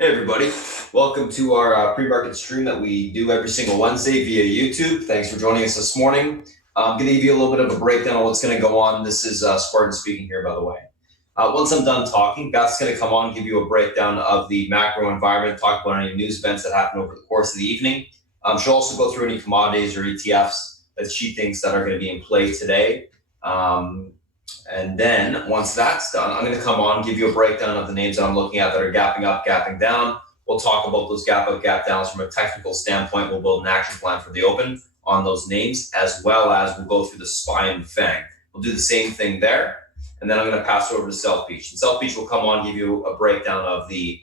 Hey everybody, welcome to our pre-market stream that we do every single Wednesday via YouTube. Thanks for joining us this morning. I'm going to give you a little bit of a breakdown of what's going to go on. This is Spartan speaking here, by the way. Once I'm done talking, Beth's going to come on and give you a breakdown of the macro environment, talk about any news events that happen over the course of the evening. She'll also go through any commodities or ETFs that she thinks that are going to be in play today. And then once that's done, I'm going to come on, give you a breakdown of the names that I'm looking at that are gapping up, gapping down. We'll talk about those gap up, gap downs from a technical standpoint. We'll build an action plan for the open on those names, as well as we'll go through the SPY and the FANG. We'll do the same thing there. And then I'm going to pass it over to South Beach. And South Beach will come on, give you a breakdown of the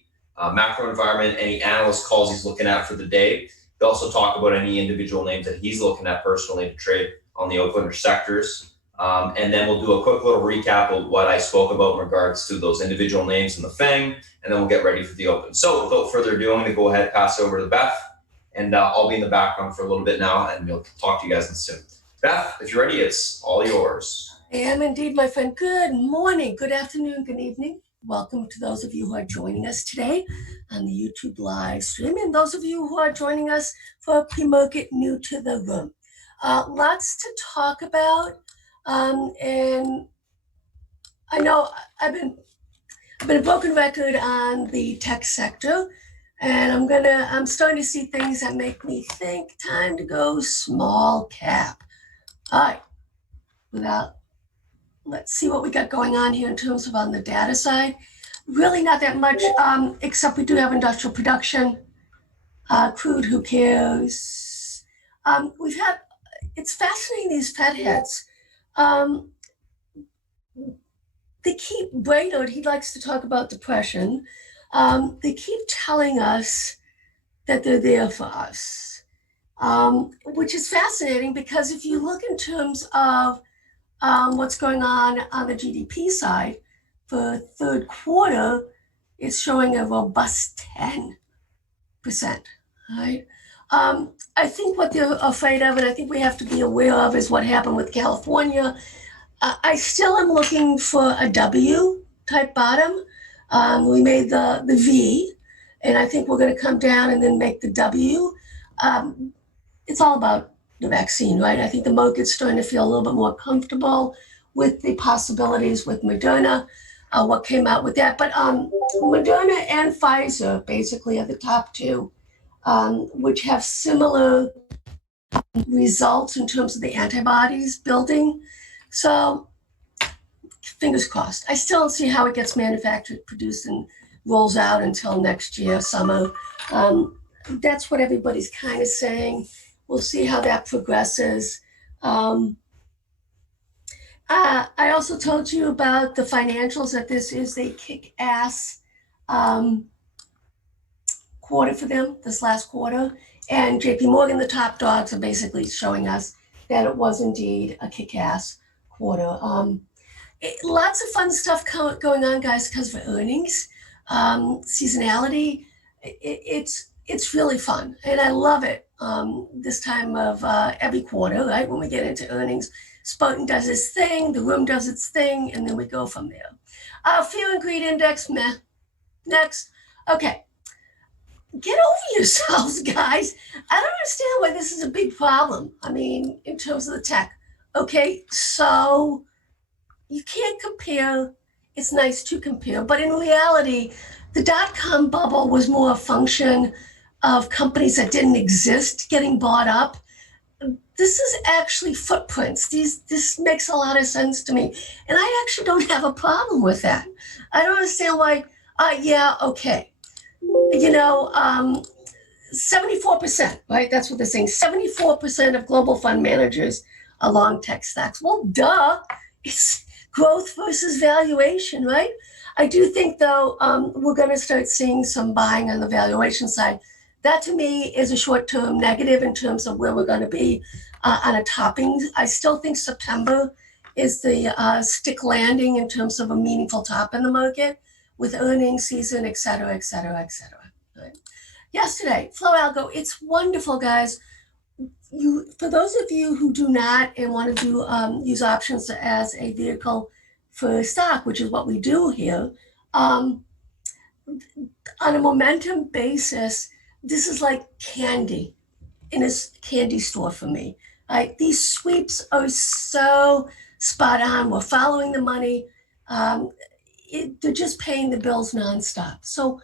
macro environment, any analyst calls he's looking at for the day. He'll also talk about any individual names that he's looking at personally to trade on the open or sectors. And then we'll do a quick little recap of what I spoke about in regards to those individual names in the FANG, and then we'll get ready for the open. So without further ado, I'm going to go ahead and pass over to Beth, and I'll be in the background for a little bit now, and we'll talk to you guys soon. Beth, if you're ready, it's all yours. I am indeed, my friend. Good morning, good afternoon, good evening. Welcome to those of you who are joining us today on the YouTube live stream, and those of you who are joining us for pre-market new to the room. Lots to talk about. And I know I've been a broken record on the tech sector, and I'm starting to see things that make me think time to go small cap. All right, let's see what we got going on here in terms of on the data side. Really not that much, except we do have industrial production, crude, who cares? It's fascinating, these Fed heads. They keep, Brainerd, he likes to talk about depression. They keep telling us that they're there for us, which is fascinating because if you look in terms of what's going on the GDP side for third quarter, it's showing a robust 10%, right? I think what they're afraid of, and I think we have to be aware of, is what happened with California. I still am looking for a W type bottom. We made the V, and I think we're going to come down and then make the W. It's all about the vaccine, right? I think the market's starting to feel a little bit more comfortable with the possibilities with Moderna, what came out with that. But Moderna and Pfizer basically are the top two, which have similar results in terms of the antibodies building. So fingers crossed. I still don't see how it gets manufactured, produced, and rolls out until next year, summer. That's what everybody's kind of saying. We'll see how that progresses. I also told you about the financials, that this is a kick-ass quarter for them, this last quarter. And JP Morgan, the top dogs, are basically showing us that it was indeed a kick-ass quarter. Lots of fun stuff going on, guys, because of earnings. Seasonality, it's really fun, and I love it this time of every quarter, right? When we get into earnings, Spartan does its thing, the room does its thing, and then we go from there. Fear and greed index, meh. Next. Okay. Get over yourselves, guys. I don't understand why this is a big problem. I mean, in terms of the tech. Okay, so you can't compare. It's nice to compare, but in reality, the dot-com bubble was more a function of companies that didn't exist getting bought up. This is actually footprints. This makes a lot of sense to me. And I actually don't have a problem with that. I don't understand why, yeah, okay. 74%, right? That's what they're saying. 74% of global fund managers are long tech stocks. Well, duh, it's growth versus valuation, right? I do think, though, we're going to start seeing some buying on the valuation side. That, to me, is a short-term negative in terms of where we're going to be on a topping. I still think September is the stick landing in terms of a meaningful top in the market with earnings season, et cetera, et cetera, et cetera. Right? Yesterday, Flow Algo, it's wonderful, guys. For those of you who do not and want to do use options as a vehicle for stock, which is what we do here, on a momentum basis, this is like candy in a candy store for me. Right? These sweeps are so spot on. We're following the money. They're just paying the bills nonstop. So,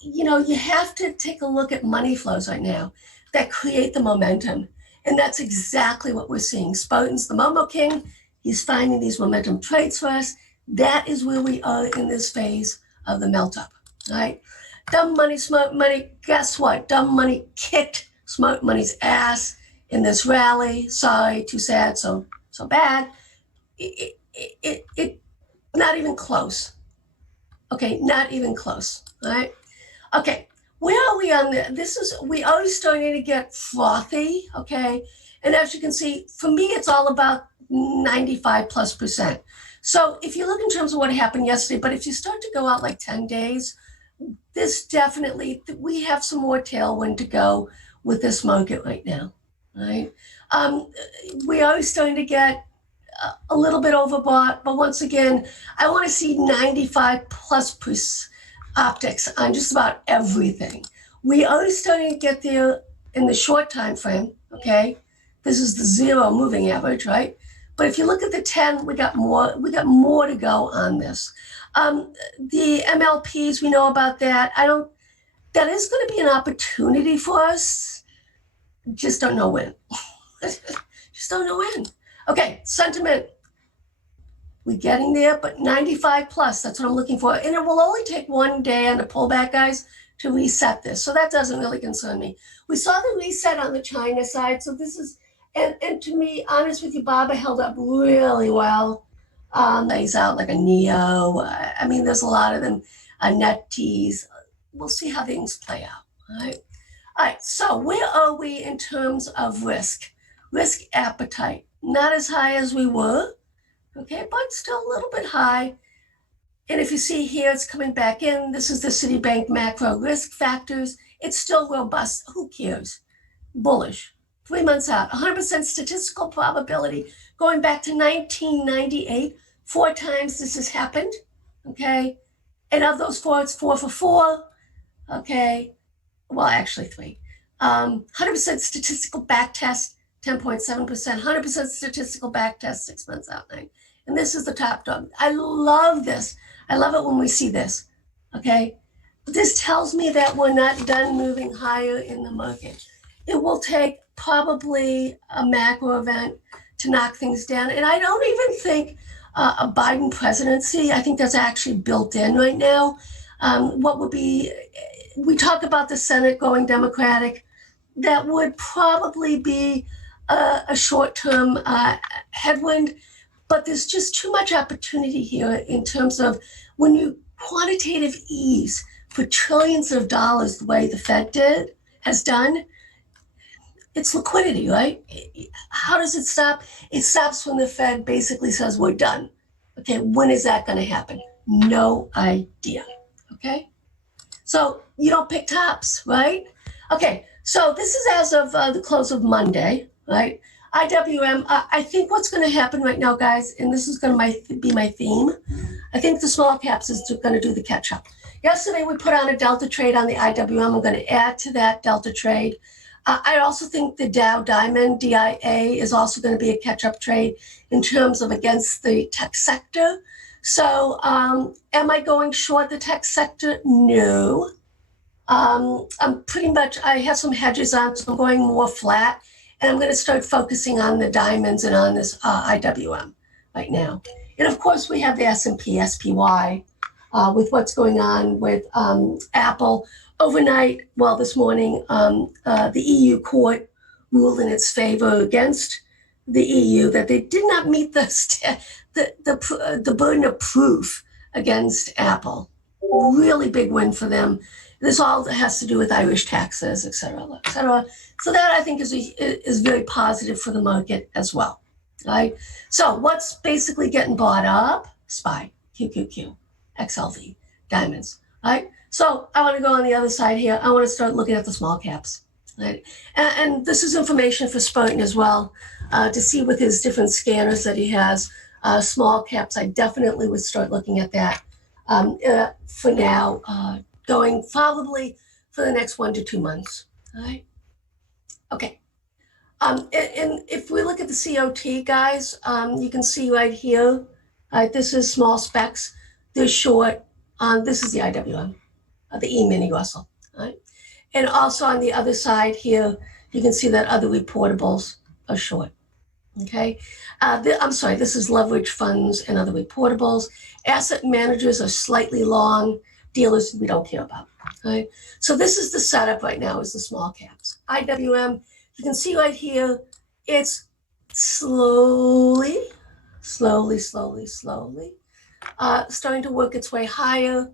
you have to take a look at money flows right now that create the momentum. And that's exactly what we're seeing. Spartan's the Momo King. He's finding these momentum trades for us. That is where we are in this phase of the melt up, right? Dumb money, smart money. Guess what? Dumb money kicked smart money's ass in this rally. Sorry, too sad, so bad. It not even close. Okay, not even close. All right. Okay, where are we on the, we are starting to get frothy, okay? And as you can see, for me, it's all about 95+%. So if you look in terms of what happened yesterday, but if you start to go out like 10 days, this definitely, we have some more tailwind to go with this market right now, right? We are starting to get a little bit overbought, but once again, I want to see 95+% optics on just about everything. We are starting to get there in the short time frame, okay? This is the 0 moving average, right? But if you look at the 10, we got more to go on this. The MLPs, we know about that. That is going to be an opportunity for us. Just don't know when. Just don't know when. Okay, sentiment. We're getting there, but 95+, that's what I'm looking for. And it will only take one day on the pullback, guys, to reset this. So that doesn't really concern me. We saw the reset on the China side. So this is, and to be honest with you, BABA held up really well. He's out like a Neo. I mean, there's a lot of them, net teas. We'll see how things play out, all right? All right, so where are we in terms of risk? Risk appetite, not as high as we were. Okay, but still a little bit high. And if you see here, it's coming back in. This is the Citibank macro risk factors. It's still robust. Who cares? Bullish. 3 months out. 100% statistical probability. Going back to 1998, 4 times this has happened. Okay. And of those 4, it's 4 for 4. Okay. Well, actually 3. 100% statistical back test. 10.7%, 100% statistical back test 6 months out. And this is the top dog. I love this. I love it when we see this, okay? This tells me that we're not done moving higher in the market. It will take probably a macro event to knock things down. And I don't even think a Biden presidency, I think that's actually built in right now. What would be, we talk about the Senate going Democratic, that would probably be a short-term headwind, but there's just too much opportunity here in terms of when you quantitative ease for trillions of dollars the way the Fed has done, it's liquidity, right? How does it stop? It stops when the Fed basically says we're done. Okay, when is that going to happen? No idea, okay? So you don't pick tops, right? Okay, so this is as of the close of Monday, right? IWM, I think what's going to happen right now, guys, and this is going to be my theme, I think the small caps is going to do the catch up. Yesterday, we put on a delta trade on the IWM. I'm going to add to that delta trade. I also think the Dow Diamond, DIA, is also going to be a catch up trade in terms of against the tech sector. So am I going short the tech sector? No. I'm pretty much, I have some hedges on, so I'm going more flat. And I'm going to start focusing on the diamonds and on this IWM right now. And of course, we have the S&P, SPY, with what's going on with Apple. Overnight, well, this morning, the EU court ruled in its favor against the EU that they did not meet the burden of proof against Apple. Really big win for them. This all has to do with Irish taxes, et cetera, et cetera. So that I think is very positive for the market as well, right? So what's basically getting bought up? SPY, QQQ, XLV, diamonds, right? So I want to go on the other side here. I want to start looking at the small caps, right? And this is information for Spartan as well, to see with his different scanners that he has. Small caps, I definitely would start looking at that. for now, going probably for the next 1 to 2 months. All right. Okay. And if we look at the COT, guys, you can see right here, this is small specs. They're short. This is the IWM, the E-mini Russell. Right? And also on the other side here, you can see that other reportables are short. Okay. I'm sorry, this is leverage funds and other reportables. Asset managers are slightly long. Dealers we don't care about. Right. So this is the setup right now is the small caps. IWM, you can see right here, it's slowly starting to work its way higher.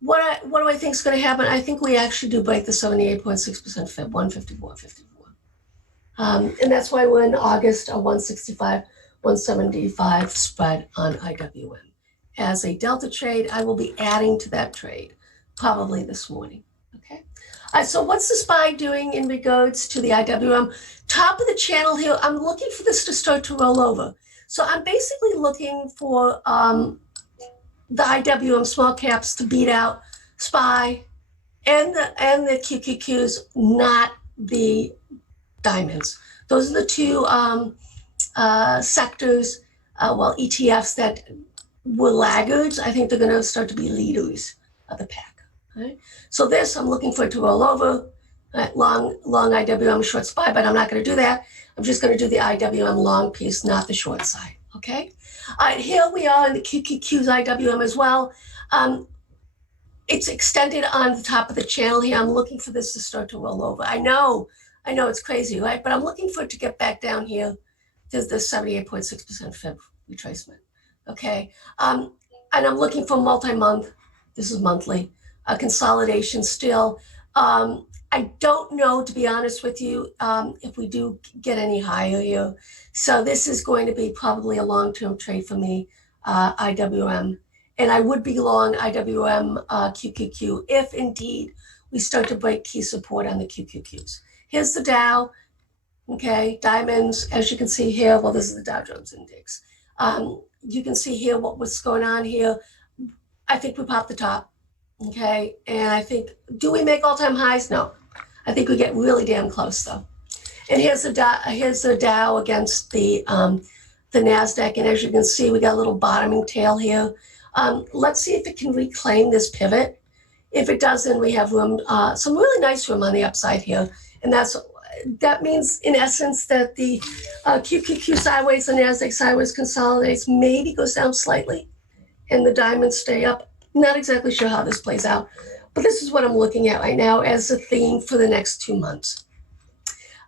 What do I think is going to happen? I think we actually do break the 78.6% Fib, 154.54. And that's why we're in August, a 165, 175 spread on IWM. As a delta trade, I will be adding to that trade probably this morning. Okay. So what's the SPY doing in regards to the IWM? Top of the channel here, I'm looking for this to start to roll over. So I'm basically looking for the IWM small caps to beat out SPY and the QQQs, not the diamonds. Those are the two sectors, ETFs that were laggards. I think they're going to start to be leaders of the pack. Right? So this, I'm looking for it to roll over. Long IWM, short SPY, but I'm not going to do that. I'm just going to do the IWM long piece, not the short side. Okay. All right, here we are in the QQQ's IWM as well. It's extended on the top of the channel here. I'm looking for this to start to roll over. I know it's crazy, right? But I'm looking for it to get back down here to the 78.6% Fib retracement. Okay. And I'm looking for multi-month. This is monthly. Consolidation still. I don't know, to be honest with you, if we do get any higher here. So this is going to be probably a long-term trade for me, IWM. And I would be long IWM QQQ if indeed we start to break key support on the QQQs. Here's the Dow, okay, diamonds, as you can see here. Well, this is the Dow Jones Index. You can see here what's going on here. I think we popped the top, okay? And I think, do we make all-time highs? No. I think we get really damn close, though. And here's the Dow against the NASDAQ. And as you can see, we got a little bottoming tail here. Let's see if it can reclaim this pivot. If it doesn't, we have room, some really nice room on the upside here. And that means, in essence, that the QQQ sideways, the NASDAQ sideways consolidates, maybe goes down slightly, and the diamonds stay up. Not exactly sure how this plays out, but this is what I'm looking at right now as a theme for the next 2 months.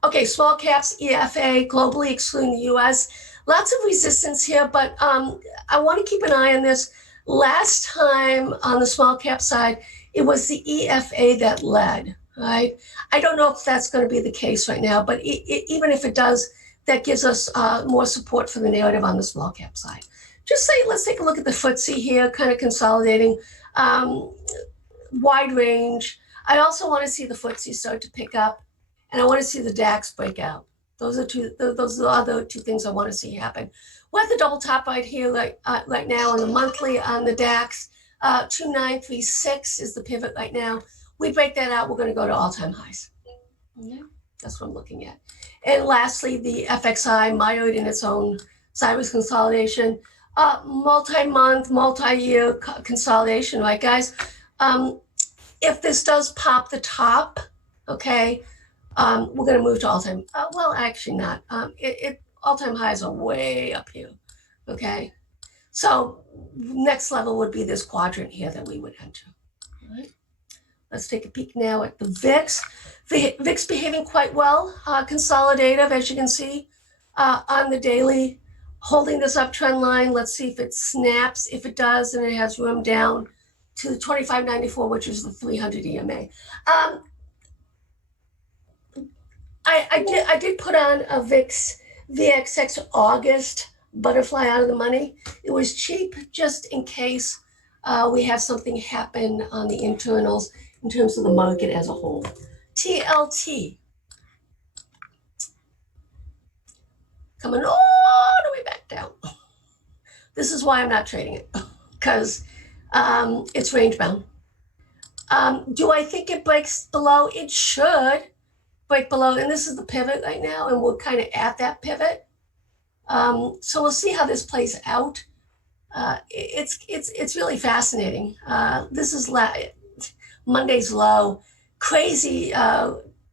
Okay, small caps, EFA, globally excluding the US. Lots of resistance here, but I want to keep an eye on this. Last time on the small cap side, it was the EFA that led, right? I don't know if that's going to be the case right now, but even if it does, that gives us more support for the narrative on the small cap side. Let's take a look at the FTSE here, kind of consolidating, wide range. I also want to see the FTSE start to pick up, and I want to see the DAX break out. Those are the other two things I want to see happen. We're at the double top right here, right now on the monthly on the DAX. 2936 is the pivot right now. We break that out, we're going to go to all-time highs. Yeah, that's what I'm looking at. And lastly, the FXI mired in its own sideways consolidation. Multi-month, multi-year consolidation, right, guys? If this does pop the top, okay, we're going to move to all-time. Well, actually not. All-time highs are way up here, okay? So next level would be this quadrant here that we would enter. All right. Let's take a peek now at the VIX. The VIX behaving quite well, consolidative, as you can see, on the daily, holding this uptrend line. Let's see if it snaps. If it does, then it has room down to 2594, which is the 300 EMA. I did put on a VXX August butterfly out of the money. It was cheap just in case we have something happen on the internals in terms of the market as a whole. TLT. Coming all the way back down. This is why I'm not trading it, because It's range bound. Do I think it breaks below? It should break below, and this is the pivot right now, and we're kind of at that pivot. So we'll see how this plays out. It's really fascinating. This is Monday's low, crazy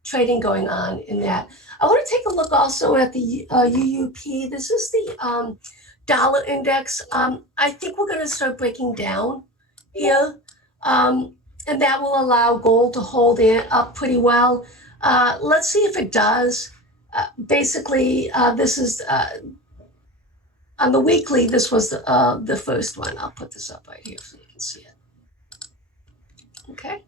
trading going on in that. I want to take a look also at the UUP. This is the dollar index. I think we're going to start breaking down here, and that will allow gold to hold it up pretty well. Let's see if it does. Basically, this is on the weekly. This was the first one. I'll put this up right here so you can see it. Okay.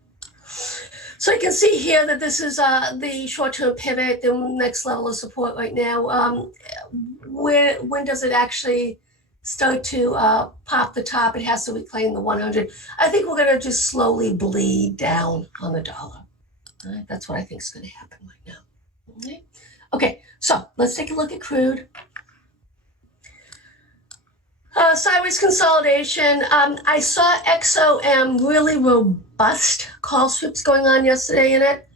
So you can see here that this is the short-term pivot, the next level of support right now. When does it actually start to pop the top? It has to reclaim the 100. I think we're going to just slowly bleed down on the dollar. All right, that's what I think is going to happen right now. Okay, so let's take a look at crude. Sideways consolidation. I saw XOM really robust call sweeps going on yesterday in it.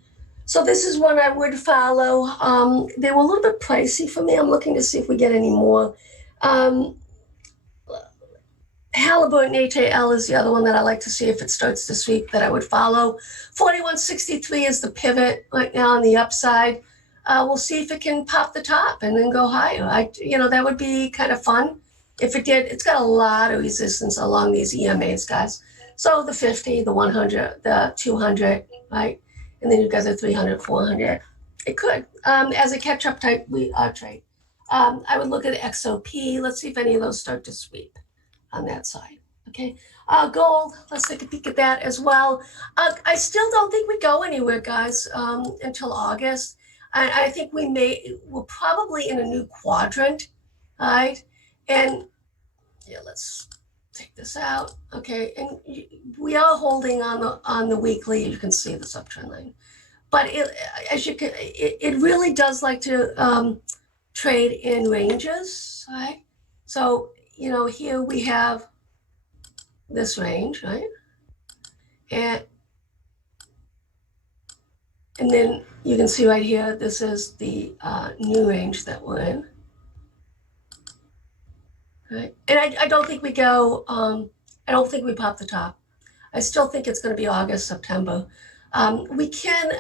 So this is one I would follow. They were a little bit pricey for me. I'm looking to see if we get any more. Halliburton HAL is the other one that I like to see if it starts to sweep that I would follow. 4163 is the pivot right now on the upside. We'll see if it can pop the top and then go higher. That would be kind of fun. If it did, it's got a lot of resistance along these EMAs, guys. So the 50, the 100, the 200, right? And then you've got the 300, 400. It could, as a catch-up type trade. I would look at XOP. Let's see if any of those start to sweep on that side, okay? Gold, let's take a peek at that as well. I still don't think we go anywhere, guys, until August. I think we're probably in a new quadrant, right? And yeah, let's take this out, okay? And we are holding on the weekly. You can see the subtrend line, but it really does like to trade in ranges, right? So here we have this range, right? And then you can see right here, this is the new range that we're in. Right. And I don't think we go, I don't think we pop the top. I still think it's going to be August, September. We can,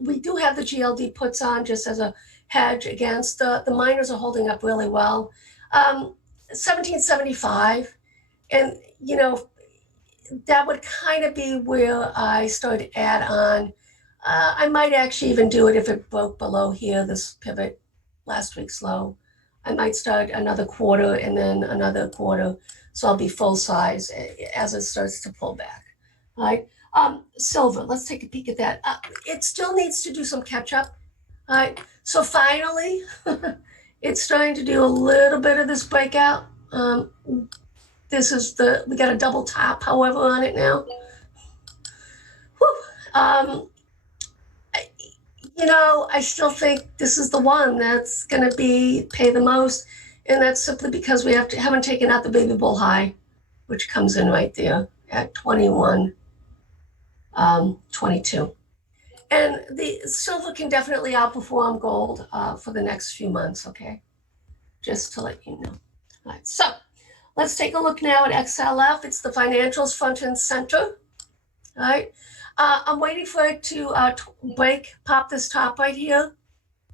we do have the GLD puts on just as a hedge against the miners are holding up really well. 1775, and that would kind of be where I start to add on. I might actually even do it if it broke below here, this pivot, last week's low. I might start another quarter and then another quarter. So I'll be full size as it starts to pull back, right? Silver, let's take a peek at that. It still needs to do some catch up, right? So finally, it's starting to do a little bit of this breakout. This is we got a double top, however, on it now. Whew. I still think this is the one that's going to pay the most, and that's simply because we haven't taken out the baby bull high, which comes in right there at 21.22. And the silver can definitely outperform gold for the next few months, okay? Just to let you know. All right, so let's take a look now at XLF. It's the financials front and center, all right? I'm waiting for it to pop this top right here.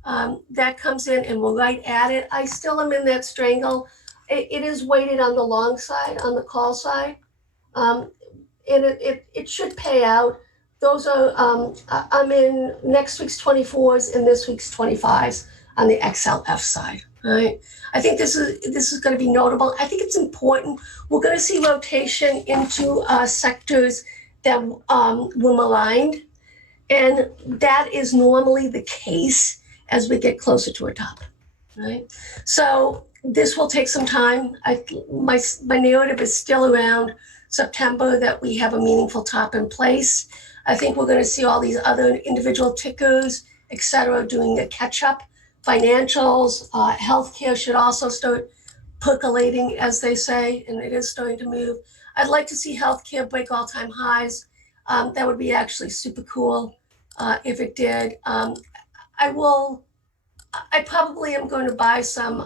That comes in and we're right at it. I still am in that strangle. It is weighted on the long side, on the call side. And it should pay out. Those are, I'm in next week's 24s and this week's 25s on the XLF side, all right? I think this is going to be notable. I think it's important. We're going to see rotation into sectors that were maligned, and that is normally the case as we get closer to a top, right? So this will take some time. My narrative is still around September that we have a meaningful top in place. I think we're going to see all these other individual tickers, et cetera, doing a catch-up. Financials, healthcare should also start percolating, as they say, and it is starting to move. I'd like to see healthcare break all-time highs. That would be actually super cool if it did. I probably am going to buy some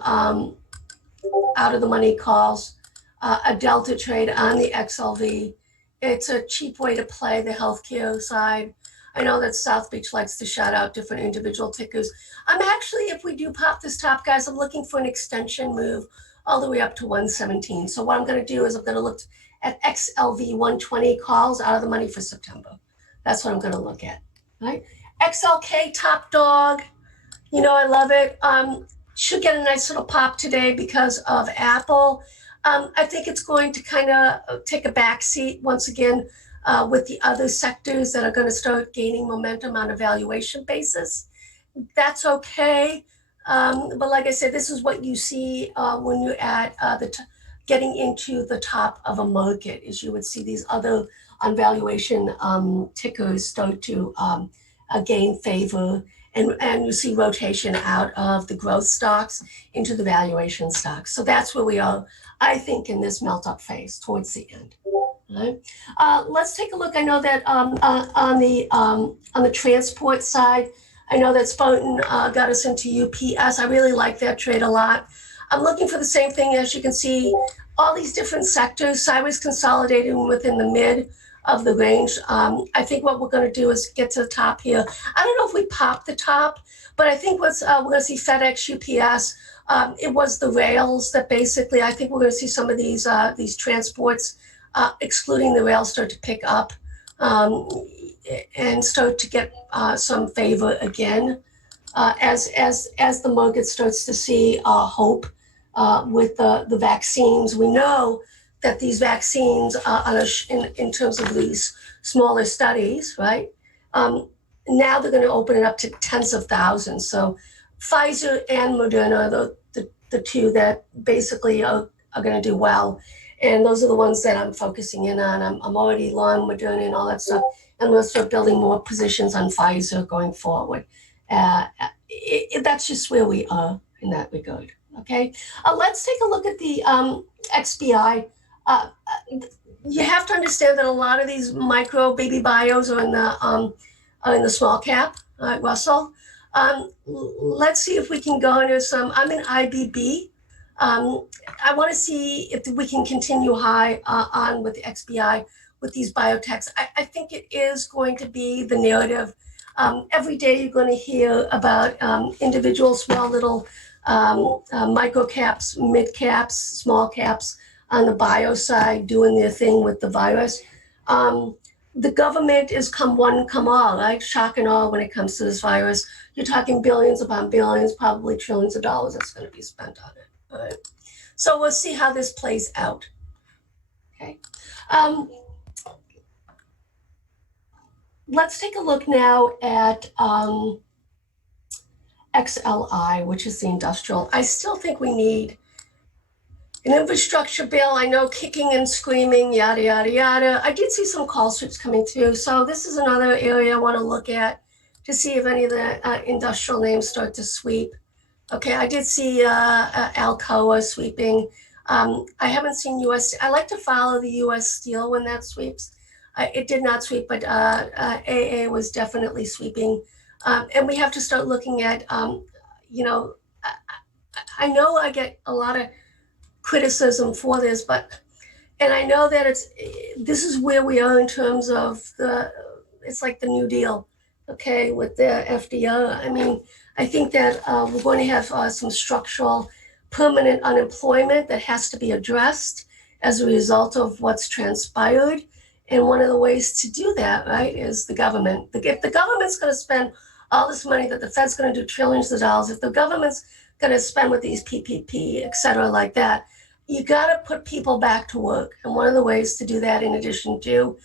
out of the money calls, a delta trade on the XLV. It's a cheap way to play the healthcare side. I know that South Beach likes to shout out different individual tickers. I'm actually, if we do pop this top, guys, I'm looking for an extension move all the way up to 117. So what I'm going to do is I'm going to look at XLV 120 calls out of the money for September. That's what I'm going to look at, right? XLK top dog. You know, I love it. Should get a nice little pop today because of Apple. I think it's going to kind of take a back seat once again with the other sectors that are going to start gaining momentum on a valuation basis. That's okay. But like I said, this is what you see when you're at getting into the top of a market, is you would see these other on valuation tickers start to gain favor. And you see rotation out of the growth stocks into the valuation stocks. So that's where we are, I think, in this melt-up phase towards the end. Right? Let's take a look. I know that on the transport side, I know that Spartan got us into UPS. I really like that trade a lot. I'm looking for the same thing. As you can see, all these different sectors, sideways consolidating within the mid of the range. I think what we're going to do is get to the top here. I don't know if we pop the top, but I think we're going to see FedEx, UPS. It was the rails that basically, I think we're going to see some of these transports, excluding the rails, start to pick up and start to get some favor again as the market starts to see hope with the vaccines. We know that these vaccines in terms of these smaller studies, right? Now they're going to open it up to tens of thousands. So Pfizer and Moderna are the two that basically are going to do well. And those are the ones that I'm focusing in on. I'm already long Moderna and all that stuff. And we'll start building more positions on Pfizer going forward. That's just where we are in that regard. Okay, let's take a look at the XBI. You have to understand that a lot of these micro baby bios are in the small cap, Russell. Let's see if we can go into some. I'm in IBB. I want to see if we can continue high on with the XBI with these biotechs. I think it is going to be the narrative. Every day you're going to hear about individual small little micro caps, mid caps, small caps on the bio side doing their thing with the virus. The government is come one, come all, right? Shock and awe when it comes to this virus. You're talking billions upon billions, probably trillions of dollars that's going to be spent on it. All right. So we'll see how this plays out. Okay. Let's take a look now at XLI, which is the industrial. I still think we need an infrastructure bill. I know kicking and screaming, yada, yada, yada. I did see some call sweeps coming through. So this is another area I want to look at to see if any of the industrial names start to sweep. Okay, I did see Alcoa sweeping. I haven't seen US. I like to follow the US Steel when that sweeps. It did not sweep, but AA was definitely sweeping. And we have to start looking at, you know, I know I get a lot of criticism for this, but, and I know that this is where we are in terms of it's like the New Deal, okay, with the FDR. I mean, I think that we're going to have some structural permanent unemployment that has to be addressed as a result of what's transpired. And one of the ways to do that, right, is the government. If the government's going to spend all this money that the Fed's going to do trillions of dollars, if the government's going to spend with these PPP, et cetera, like that, you got to put people back to work. And one of the ways to do that, in addition to,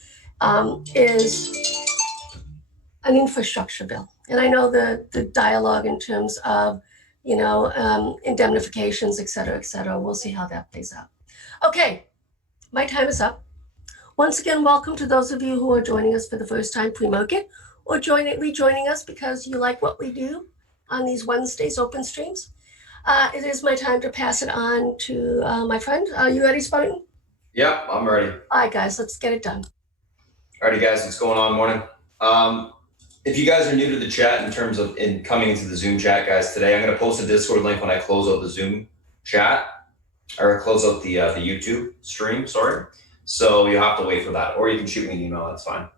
is an infrastructure bill. And I know the dialogue in terms of, you know, indemnifications, et cetera, we'll see how that plays out. Okay, my time is up. Once again, welcome to those of you who are joining us for the first time pre-market or rejoining us because you like what we do on these Wednesdays open streams. It is my time to pass it on to my friend. Are you ready, Spartan? Yep, I'm ready. All right, guys, let's get it done. Alrighty, guys, what's going on? Morning. If you guys are new to the chat in terms of coming into the Zoom chat, guys, today I'm going to post a Discord link when I close out the Zoom chat or close out the YouTube stream. Sorry, so you have to wait for that, or you can shoot me an email. That's fine.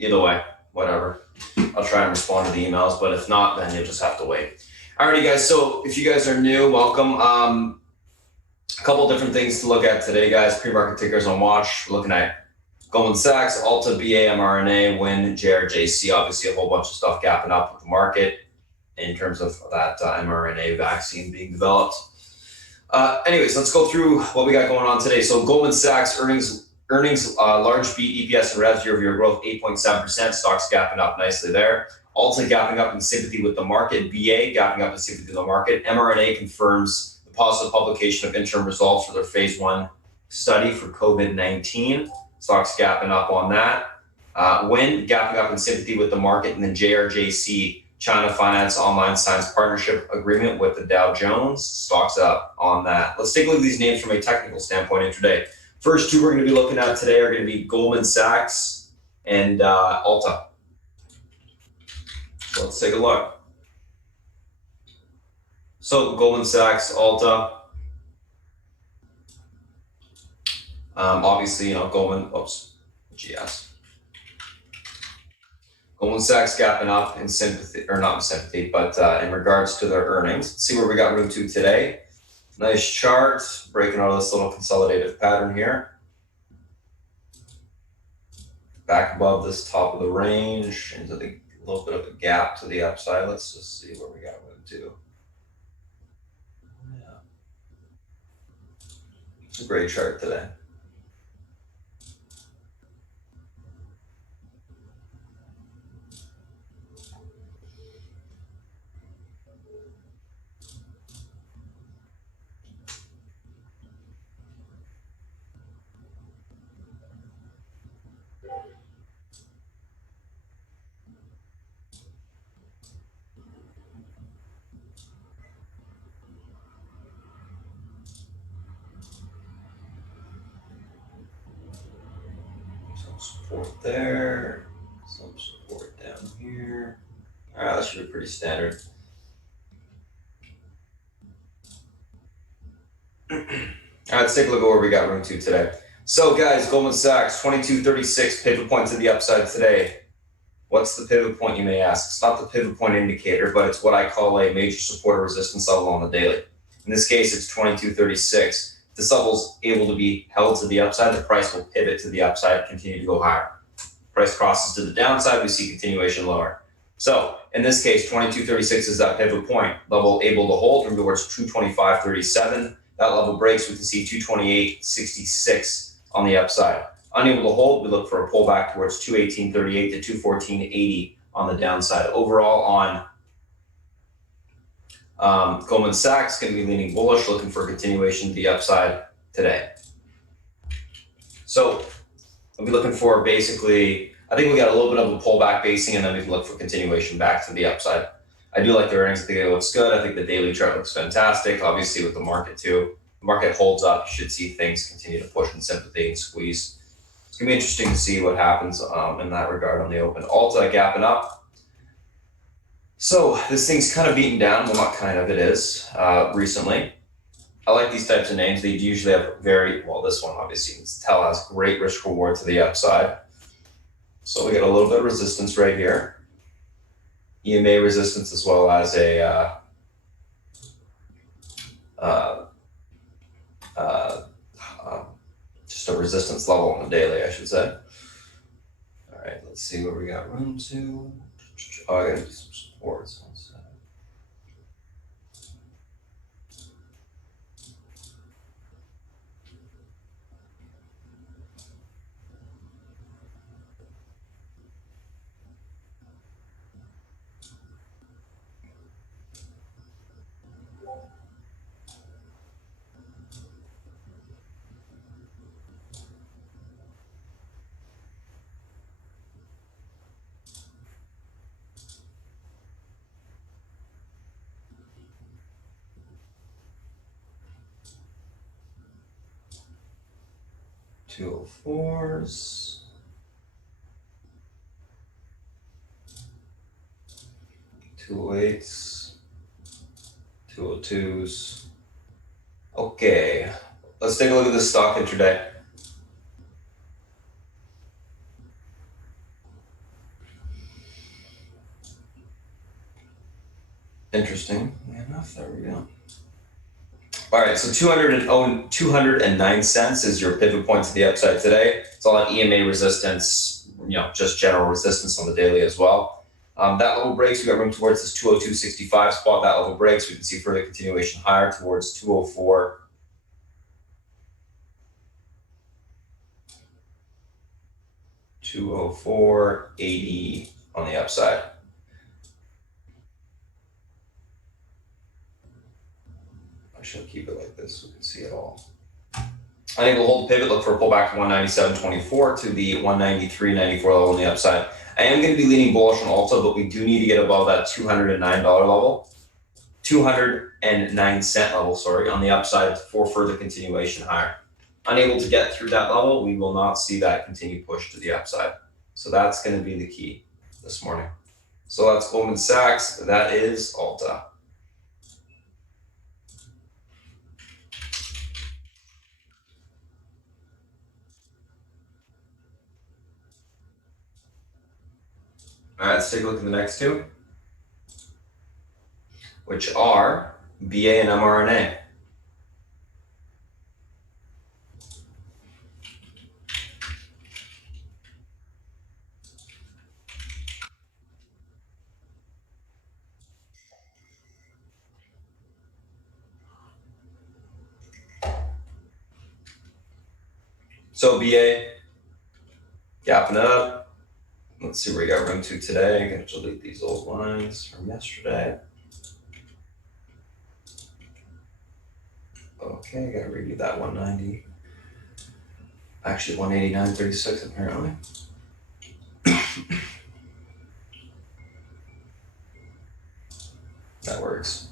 Either way, whatever. I'll try and respond to the emails, but if not, then you'll just have to wait. Alrighty, guys. So if you guys are new, welcome. A couple different things to look at today, guys. Pre-market tickers on watch. We're looking at Goldman Sachs, Alta, BA, mRNA, WIN, JRJC. Obviously, a whole bunch of stuff gapping up with the market in terms of that mRNA vaccine being developed. Anyways, let's go through what we got going on today. So Goldman Sachs earnings, large beat, EPS and revs year-over-year growth, 8.7%. Stocks gapping up nicely there. Alta gapping up in sympathy with the market. BA gapping up in sympathy with the market. mRNA confirms the positive publication of interim results for their phase 1 study for COVID-19. Stocks gapping up on that. WIN gapping up in sympathy with the market, and then JRJC, China Finance Online Science Partnership Agreement with the Dow Jones. Stocks up on that. Let's take a look at these names from a technical standpoint intraday. First two we're going to be looking at today are going to be Goldman Sachs and Alta. So let's take a look. So Goldman Sachs, Alta. Obviously, Goldman Sachs gapping up in sympathy, or not in sympathy, but in regards to their earnings. Let's see where we got room to today. Nice chart, breaking out of this little consolidated pattern here. Back above this top of the range, into the little bit of a gap to the upside. Let's just see where we got room to. Yeah. It's a great chart today. Some support there, some support down here. All right, that should be pretty standard. All right, let's take a look at where we got room to today. So guys, Goldman Sachs, 2236 pivot point to the upside today. What's the pivot point, you may ask? It's not the pivot point indicator, but it's what I call a major support or resistance level on the daily. In this case, it's 2236. If this level is able to be held to the upside, the price will pivot to the upside, continue to go higher. Price crosses to the downside, we see continuation lower. So in this case, 2236 is that pivot point. Level able to hold from towards 225.37. That level breaks, we can see 228.66 on the upside. Unable to hold, we look for a pullback towards 218.38 to 214.80 on the downside. Overall on Goldman Sachs, going to be leaning bullish, looking for a continuation to the upside today. So we'll be looking for basically, I think we got a little bit of a pullback basing, and then we can look for continuation back to the upside. I do like the earnings. I think it looks good. I think the daily chart looks fantastic, obviously with the market too. The market holds up, you should see things continue to push in sympathy and squeeze. It's going to be interesting to see what happens in that regard on the open. Alta gapping up. So this thing's kind of beaten down. Well, not kind of, it is recently. I like these types of names. They usually have this one obviously you can tell has great risk reward to the upside. So we got a little bit of resistance right here. EMA resistance as well as a just a resistance level on the daily, I should say. All right, let's see where we got room to. Oh, I gotta do some supports. One second. 204s. 208s. 202s. Okay, let's take a look at the stock intraday. Interesting enough, there we go. All right, so 209 cents is your pivot point to the upside today. It's all on EMA resistance, just general resistance on the daily as well. That level breaks, we got room towards this 202.65 spot. That level breaks, we can see further continuation higher towards 204. 204.80 on the upside. I should keep it like this so we can see it all. Unable to hold the pivot, look for a pullback to 197.24 to the 193.94 level on the upside. I am going to be leaning bullish on Alta, but we do need to get above that $209 level, 209 cent level, on the upside for further continuation higher. Unable to get through that level, we will not see that continued push to the upside. So that's going to be the key this morning. So that's Goldman Sachs. That is Alta. All right, let's take a look at the next two, which are BA and mRNA. So BA, gapping up. Let's see where we got room to today. I'm going to delete these old lines from yesterday. Okay, I got to review that 190. Actually, 189.36 apparently. That works.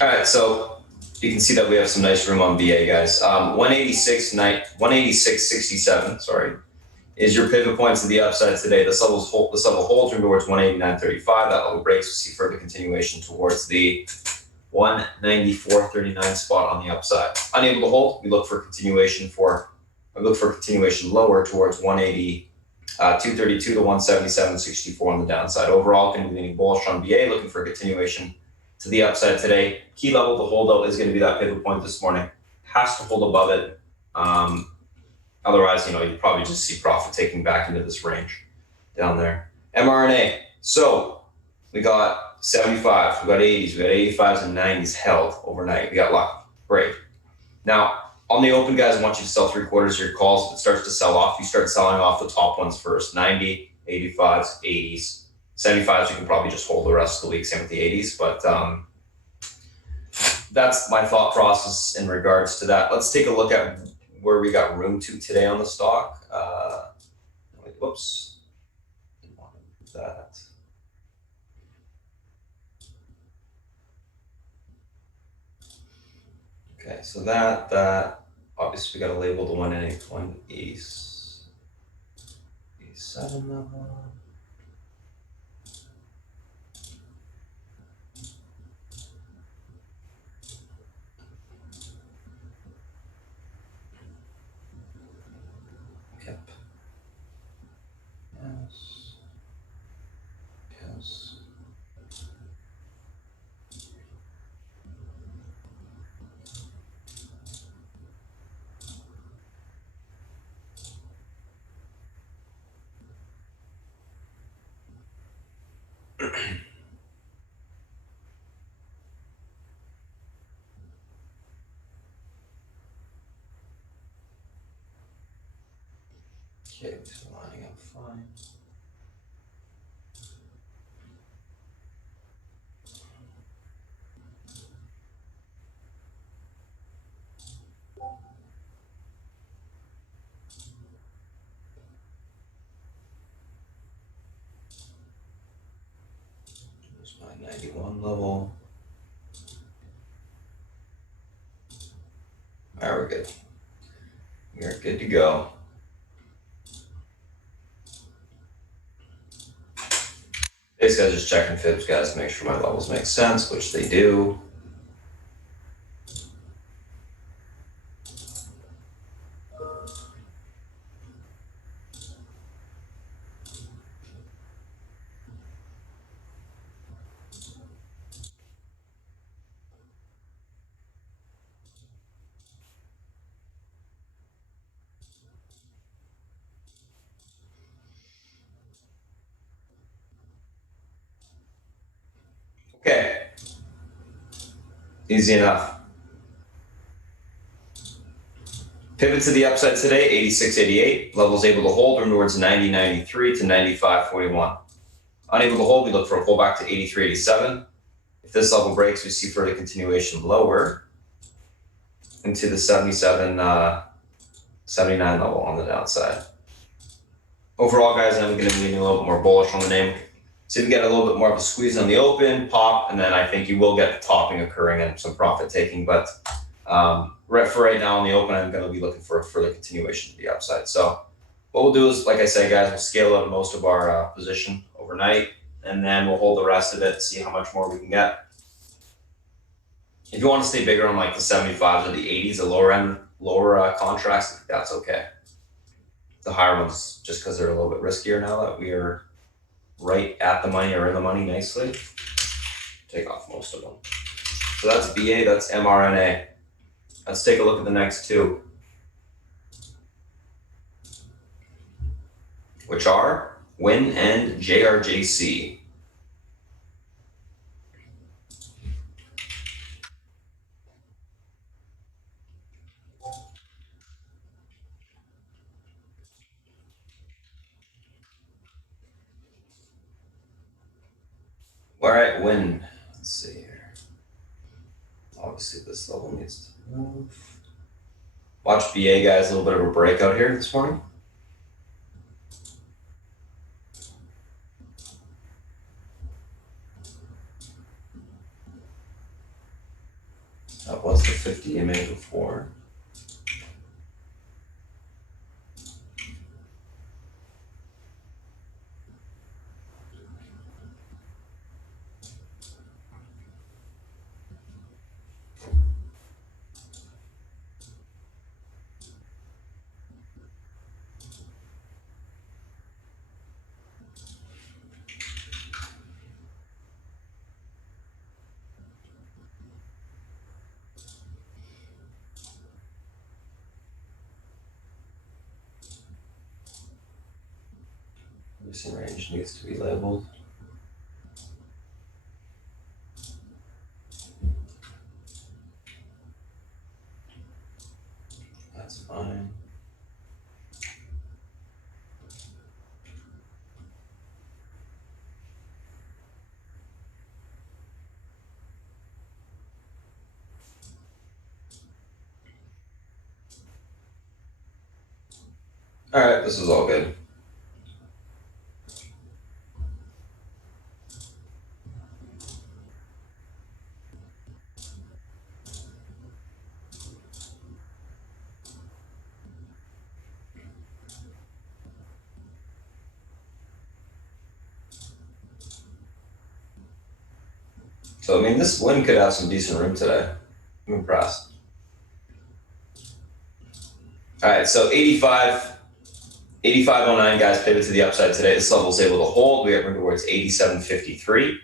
All right, so you can see that we have some nice room on BA, guys. 186.67, sorry, is your pivot point to the upside today. This level holds room towards 189.35. That level breaks, we see further continuation towards the 194.39 spot on the upside. Unable to hold, we look for continuation lower towards 232 to 177.64 on the downside. Overall, going to be leaning bullish on BA, looking for a continuation to the upside today. Key level to hold out is going to be that pivot point this morning. Has to hold above it. Otherwise, you probably just see profit taking back into this range down there. mRNA. So we got 75, we got 80s, we got 85s and 90s held overnight. We got lucky. Great. Now, on the open, guys, I want you to sell 3/4 of your calls. If it starts to sell off, you start selling off the top ones first. 90, 85s, 80s. 75s, you can probably just hold the rest of the week, same with the 80s. But that's my thought process in regards to that. Let's take a look at where we got room to today on the stock. Whoops. Didn't want to do that. Okay, so that obviously we got to label the 187 level. Yep. Yes. Yes. Okay, it's lining up fine. one level. All right, we're good. We are good to go. Basically, I was just checking fibs, guys, to make sure my levels make sense, which they do. Okay, easy enough. Pivot to the upside today, 86.88. Levels able to hold from towards 90.93 to 95.41. Unable to hold, we look for a pullback to 83.87. If this level breaks, we see further continuation lower into the 79 level on the downside. Overall, guys, I'm going to be leaning a little bit more bullish on the name. See if we get a little bit more of a squeeze on the open, pop, and then I think you will get the topping occurring and some profit taking. But for right now on the open, I'm going to be looking for a further continuation to the upside. So what we'll do is, like I said, guys, we'll scale out most of our position overnight, and then we'll hold the rest of it and see how much more we can get. If you want to stay bigger on like the 75s or the 80s, the lower contracts, I think that's okay. The higher ones, just because they're a little bit riskier now that we are right at the money or in the money nicely, take off most of them. So that's BA, that's mRNA. Let's take a look at the next two, which are WIN and JRJC. All right, WIN. Let's see here. Obviously, this level needs to move. Watch BA, guys, a little bit of a breakout here this morning. That was the 50 EMA before. Missing range needs to be labeled. That's fine. All right, this is all good. So, I mean, this win could have some decent room today. I'm impressed. All right, so 85.09, guys, pivot to the upside today. This level is able to hold. We got room towards 87.53.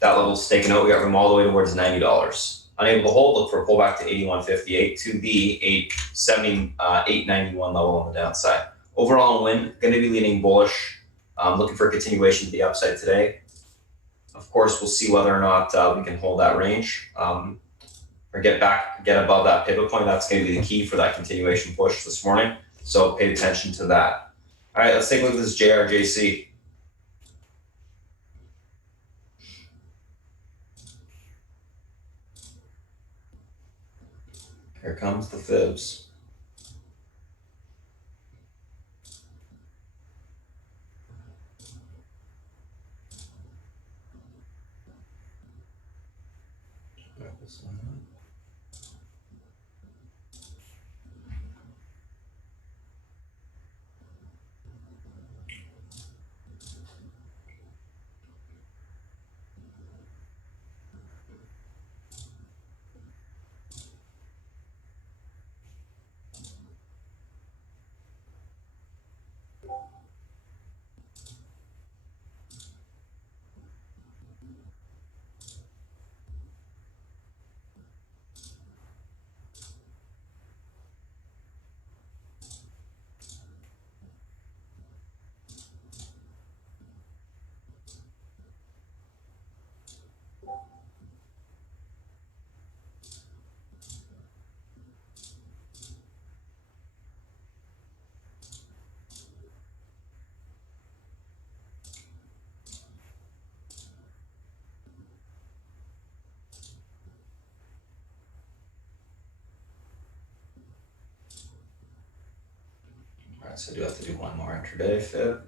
That level's taken out. We got room all the way towards $90. Unable to hold, look for a pullback to 81.58 to the 891 level on the downside. Overall win, going to be leaning bullish. Looking for a continuation to the upside today. Of course, we'll see whether or not we can hold that range or get above that pivot point. That's going to be the key for that continuation push this morning. So pay attention to that. All right, let's take a look at this JRJC. Here comes the fibs. All right, so I do have to do one more intraday fib.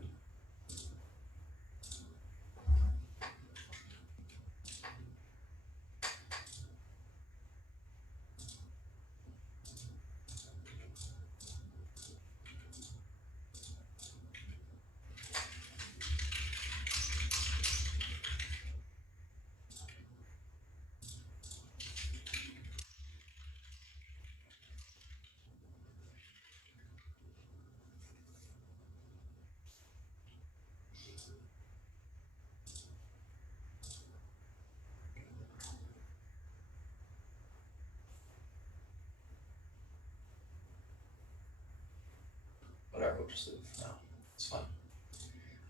Whatever, we'll just leave it for now. It's fine.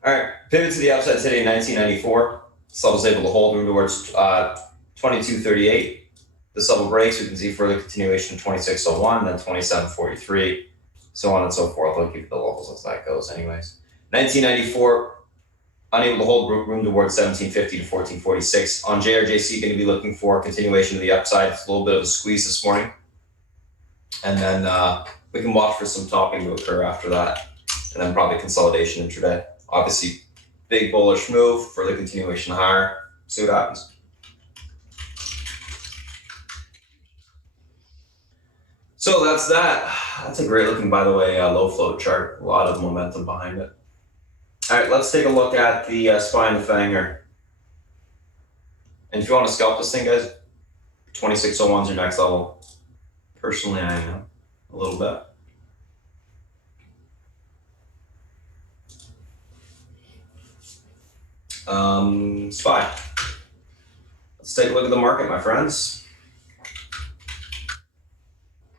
All right, pivot to the upside today, 1994. This level's able to hold, move towards 2238. This level breaks, we can see further continuation of 2601, then 2743, so on and so forth. I'll keep the levels as that goes anyways. 1994, unable to hold, room towards 1750 to 1446. On JRJC, going to be looking for continuation of the upside. It's a little bit of a squeeze this morning. And then we can watch for some topping to occur after that. And then probably consolidation intraday. Obviously, big bullish move for the continuation higher. See what happens. So that's that. That's a great looking, by the way, low float chart. A lot of momentum behind it. All right, let's take a look at the SPY and the FANG here. And if you want to scalp this thing, guys, 2601 is your next level. Personally, I am a little bit. SPY. Let's take a look at the market, my friends.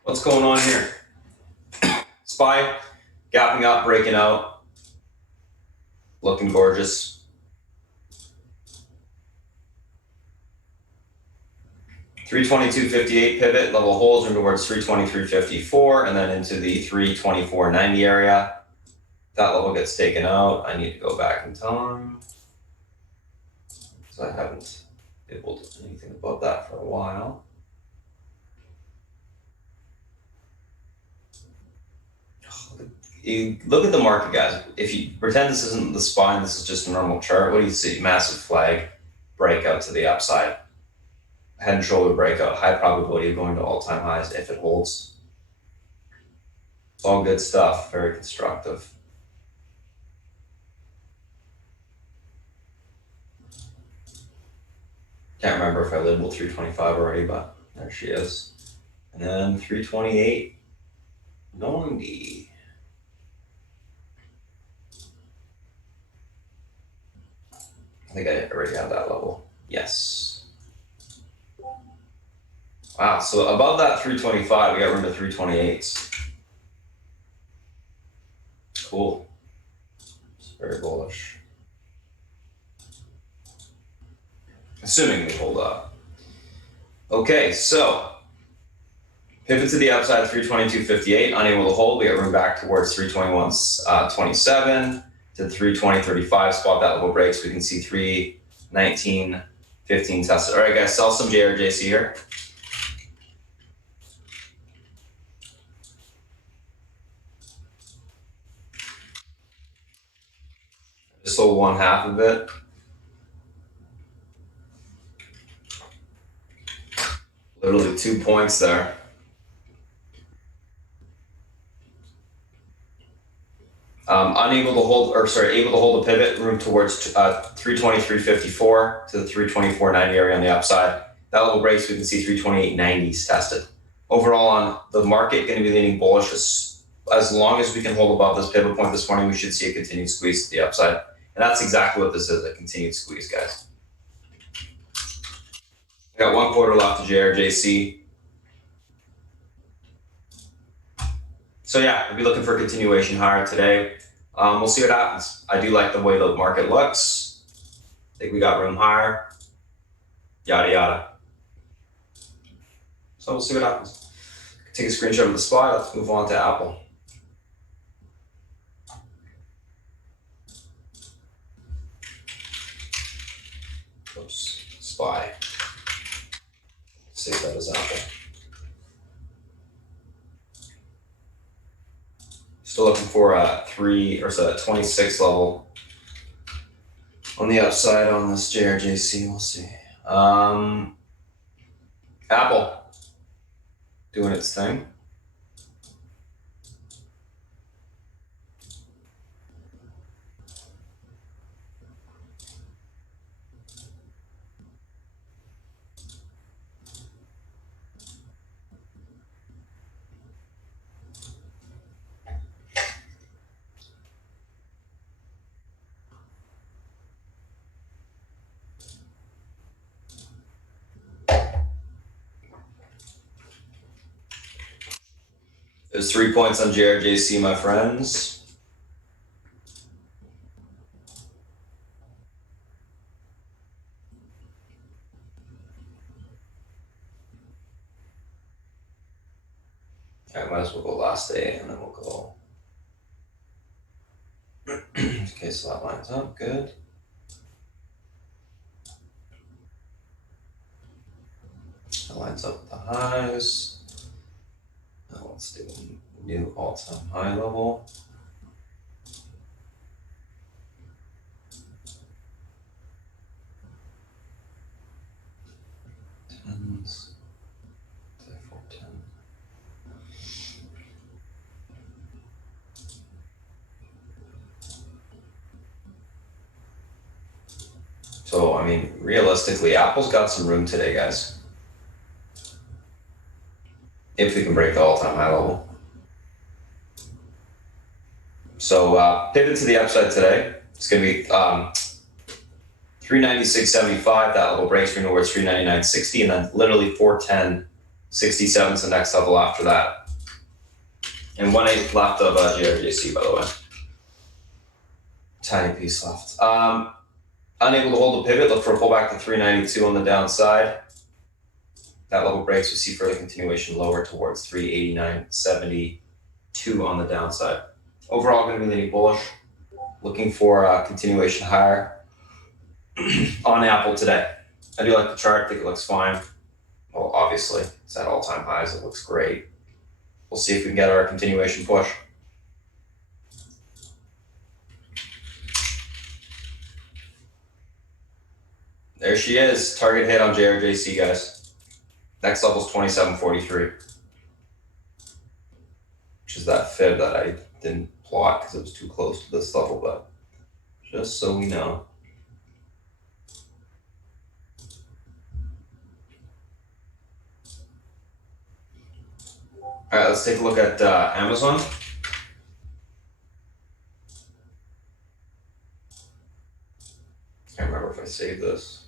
What's going on here? SPY, gapping up, breaking out, looking gorgeous. $322.58 pivot, level holds towards $323.54, and then into the $324.90 area. That level gets taken out. I need to go back in time. So I haven't been able to do anything above that for a while. You look at the market, guys. If you pretend this isn't the SPY and this is just a normal chart, what do you see? Massive flag, breakout to the upside. Head and shoulder breakout, high probability of going to all-time highs if it holds. It's all good stuff, very constructive. Can't remember if I labeled 325 already, but there she is. And then 328.90. I think I already have that level. Yes. Wow, so above that 325, we got room to 328s. Cool. It's very bullish. Assuming we hold up. Okay, so pivot to the upside, 322.58, unable to hold. We got room back towards 321.27 to 320.35. Spot that level breaks. We can see 319.15 tested. All right, guys, sell some JRJC here. Just sold one half of it. Literally 2 points there. Able to hold a pivot room towards 323.54 to the 324.90 area on the upside. That little breaks, we can see 328.90s tested. Overall on the market, going to be leaning bullish. As long as we can hold above this pivot point this morning, we should see a continued squeeze to the upside. And that's exactly what this is, a continued squeeze, guys. We got 1 quarter left of JRJC. So yeah, we'll be looking for a continuation higher today. We'll see what happens. I do like the way the market looks. I think we got room higher. Yada, yada. So we'll see what happens. Take a screenshot of the SPY. Let's move on to Apple. Oops, SPY. Save that as Apple. Still looking for a 26 level on the upside on this JRJC. We'll see. Apple doing its thing. There's 3 points on JRJC, my friends. All right, might as well go last day and then we'll go. Okay, so that lines up, good. That lines up with the highs. Now let's do a new all-time high level. Tens, 410. So, I mean, realistically, Apple's got some room today, guys. If we can break the all-time high level. So pivot to the upside today. It's going to be 396.75. That level breaks for towards 399.60, and then literally 410.67 is the next level after that. And 1/8 left of JRJC, by the way. Tiny piece left. Unable to hold a pivot. Look for a pullback to 392 on the downside. That level breaks, we see further continuation lower towards 389.72 on the downside. Overall, going to be leaning bullish. Looking for a continuation higher on Apple today. I do like the chart. I think it looks fine. Well, obviously, it's at all-time highs. It looks great. We'll see if we can get our continuation push. There she is. Target hit on JRJC, guys. Next level is 27.43, which is that fib that I didn't plot because it was too close to this level, but just so we know. All right, let's take a look at Amazon. Can't remember if I saved this.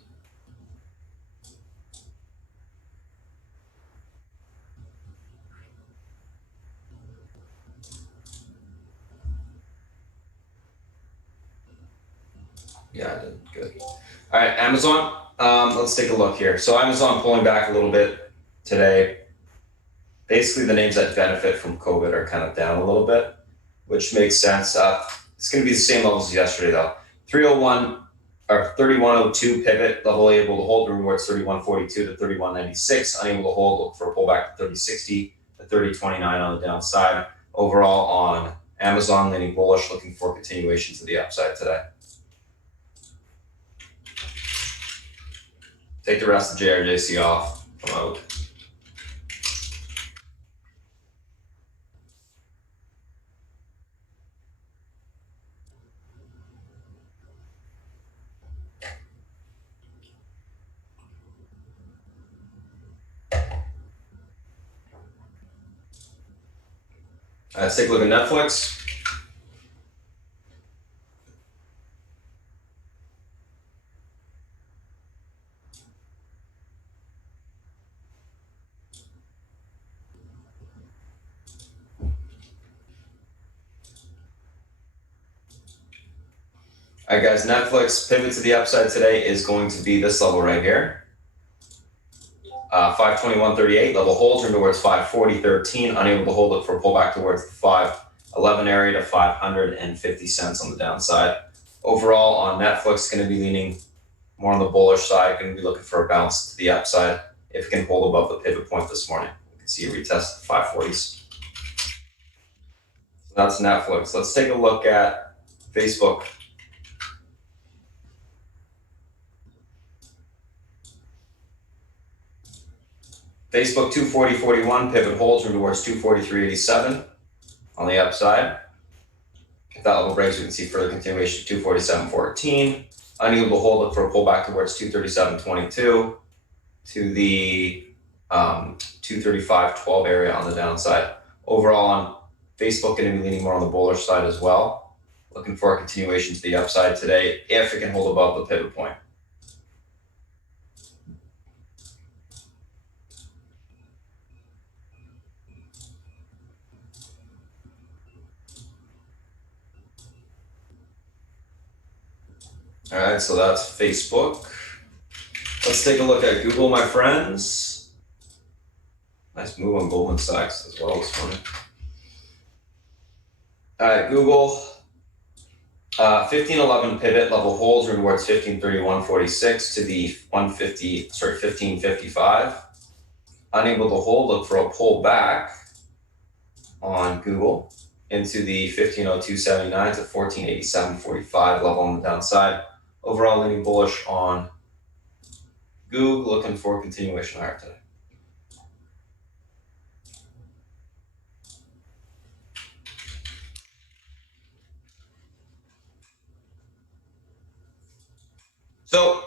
Yeah, I did. Good. All right, Amazon. Let's take a look here. So Amazon pulling back a little bit today. Basically, the names that benefit from COVID are kind of down a little bit, which makes sense. It's going to be the same levels as yesterday, though. 301 or 3102 pivot level able to hold towards 3142 to 3196. Unable to hold, look for a pullback to 3060 to 3029 on the downside. Overall on Amazon, leaning bullish, looking for continuation to the upside today. Take the rest of JRJC off. Come out. Let's take a look at Netflix. All right, guys, Netflix pivot to the upside today is going to be this level right here. 521.38, level holds are towards 540.13, unable to hold it for a pullback towards the 511 area to 550 cents on the downside. Overall on Netflix, going to be leaning more on the bullish side, going to be looking for a bounce to the upside if it can hold above the pivot point this morning. You can see a retest the 540s. So that's Netflix. Let's take a look at Facebook. Facebook 240.41, pivot holds from towards 243.87 on the upside. If that level breaks, we can see further continuation of 247.14. Unable to hold it for a pullback towards 237.22 to the 235.12 area on the downside. Overall on Facebook, going to be leaning more on the bullish side as well. Looking for a continuation to the upside today if it can hold above the pivot point. All right, so that's Facebook. Let's take a look at Google, my friends. Nice move on Goldman Sachs as well this morning. All right, Google, 1511 pivot, level holds are towards 1531.46 to the 1555. Unable to hold, look for a pullback on Google into the 1502.79 to 1487.45 level on the downside. Overall leaning bullish on Google, looking for continuation higher today. So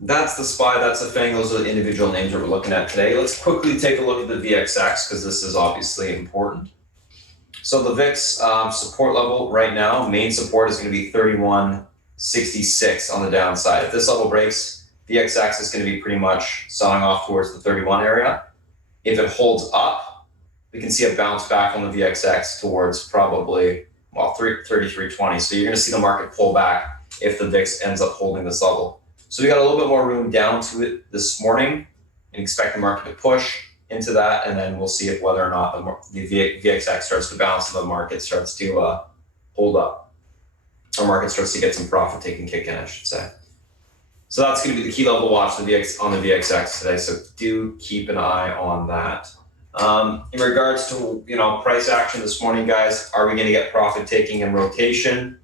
that's the SPY, that's the FANG, those are the individual names that we're looking at today. Let's quickly take a look at the VXX because this is obviously important. So the VIX support level right now, main support is going to be 31.66 on the downside. If this level breaks, VXX is going to be pretty much selling off towards the 31 area. If it holds up, we can see a bounce back on the VXX towards probably, well, 33.20. So you're going to see the market pull back if the VIX ends up holding this level. So we got a little bit more room down to it this morning and expect the market to push into that, and then we'll see if whether or not the VXX starts to bounce and the market starts to hold up. Our market starts to get some profit taking kick in, I should say. So that's going to be the key level to watch on the VXX today. So do keep an eye on that. In regards to price action this morning, guys, are we going to get profit taking and rotation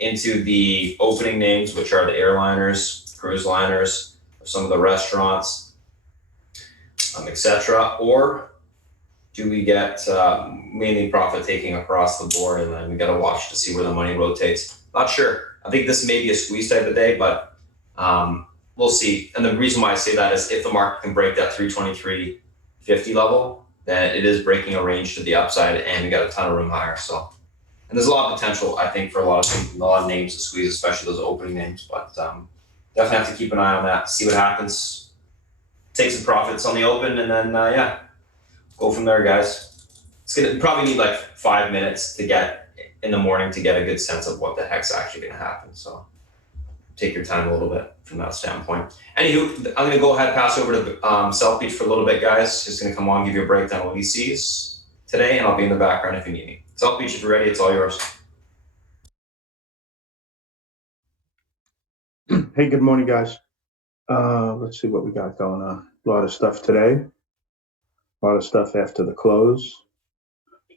into the opening names, which are the airliners, cruise liners, some of the restaurants, etc., or do we get mainly profit taking across the board, and then we got to watch to see where the money rotates? Not sure. I think this may be a squeeze type of day, but we'll see. And the reason why I say that is if the market can break that 323.50 level, then it is breaking a range to the upside, and we got a ton of room higher. So, and there's a lot of potential, I think, for a lot of names to squeeze, especially those opening names. But definitely have to keep an eye on that, see what happens. Take some profits on the open, and then go from there, guys. It's gonna probably need like 5 minutes to get in the morning to get a good sense of what the heck's actually gonna happen. So take your time a little bit from that standpoint. Anywho, I'm gonna go ahead and pass over to South Beach for a little bit, guys. Just gonna come on, give you a breakdown of what he sees today, and I'll be in the background if you need me. South Beach, if you're ready, it's all yours. Hey, good morning, guys. Let's see what we got going on. A lot of stuff today. A lot of stuff after the close.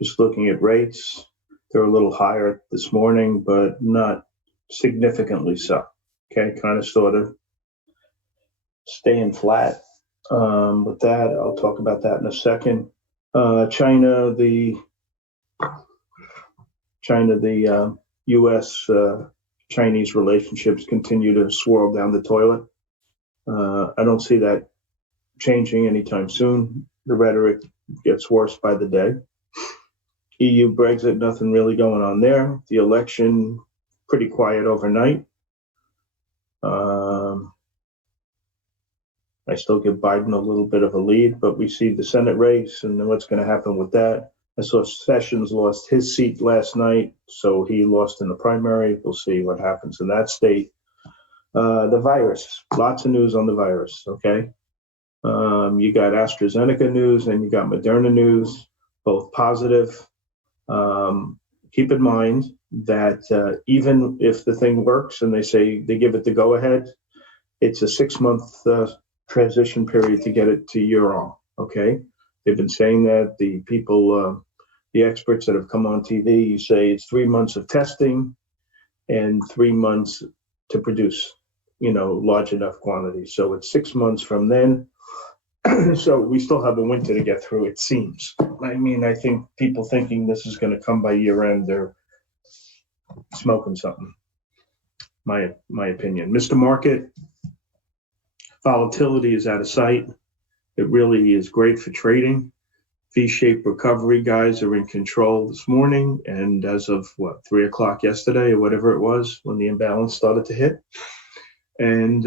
Just looking at rates. They're a little higher this morning, but not significantly so. Okay, kind of sort of staying flat. With that, I'll talk about that in a second. China, the U.S. Chinese relationships continue to swirl down the toilet. I don't see that changing anytime soon. The rhetoric gets worse by the day. EU Brexit, nothing really going on there. The election, pretty quiet overnight. I still give Biden a little bit of a lead, but we see the Senate race and then what's going to happen with that. I saw Sessions lost his seat last night, so he lost in the primary. We'll see what happens in that state. The virus, lots of news on the virus, okay? You got AstraZeneca news and you got Moderna news, both positive. Keep in mind that even if the thing works and they say they give it the go-ahead, it's a 6-month transition period to get it to your own, okay? They've been saying that. The people, the experts that have come on TV say it's 3 months of testing and 3 months to produce, large enough quantities. So it's 6 months from then. So we still have a winter to get through, it seems. I mean, I think people thinking this is going to come by year end, they're smoking something. My opinion. Mr. Market, volatility is out of sight. It really is great for trading. V-shaped recovery guys are in control this morning, and as of 3 o'clock yesterday or whatever it was when the imbalance started to hit. And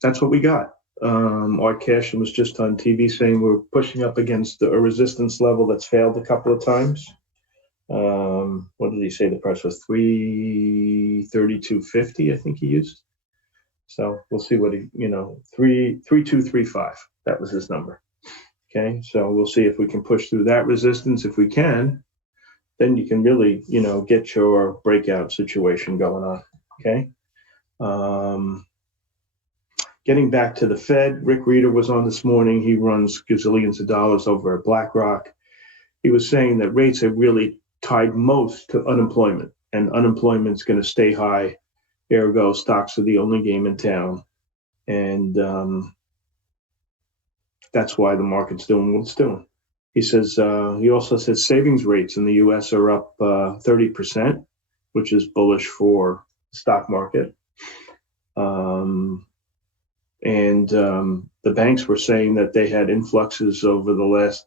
that's what we got. Art Cashin was just on TV saying we're pushing up against a resistance level that's failed a couple of times. What did he say the price was? 332.50, I think he used. So we'll see what he, 3235. That was his number. Okay, so we'll see if we can push through that resistance. If we can, then you can really, get your breakout situation going on. Okay. Getting back to the Fed, Rick Reeder was on this morning. He runs gazillions of dollars over at BlackRock. He was saying that rates have really tied most to unemployment, and unemployment's going to stay high. Ergo, stocks are the only game in town. And that's why the market's doing what it's doing. He says, he also says savings rates in the US are up 30%, which is bullish for the stock market. The banks were saying that they had influxes over the last,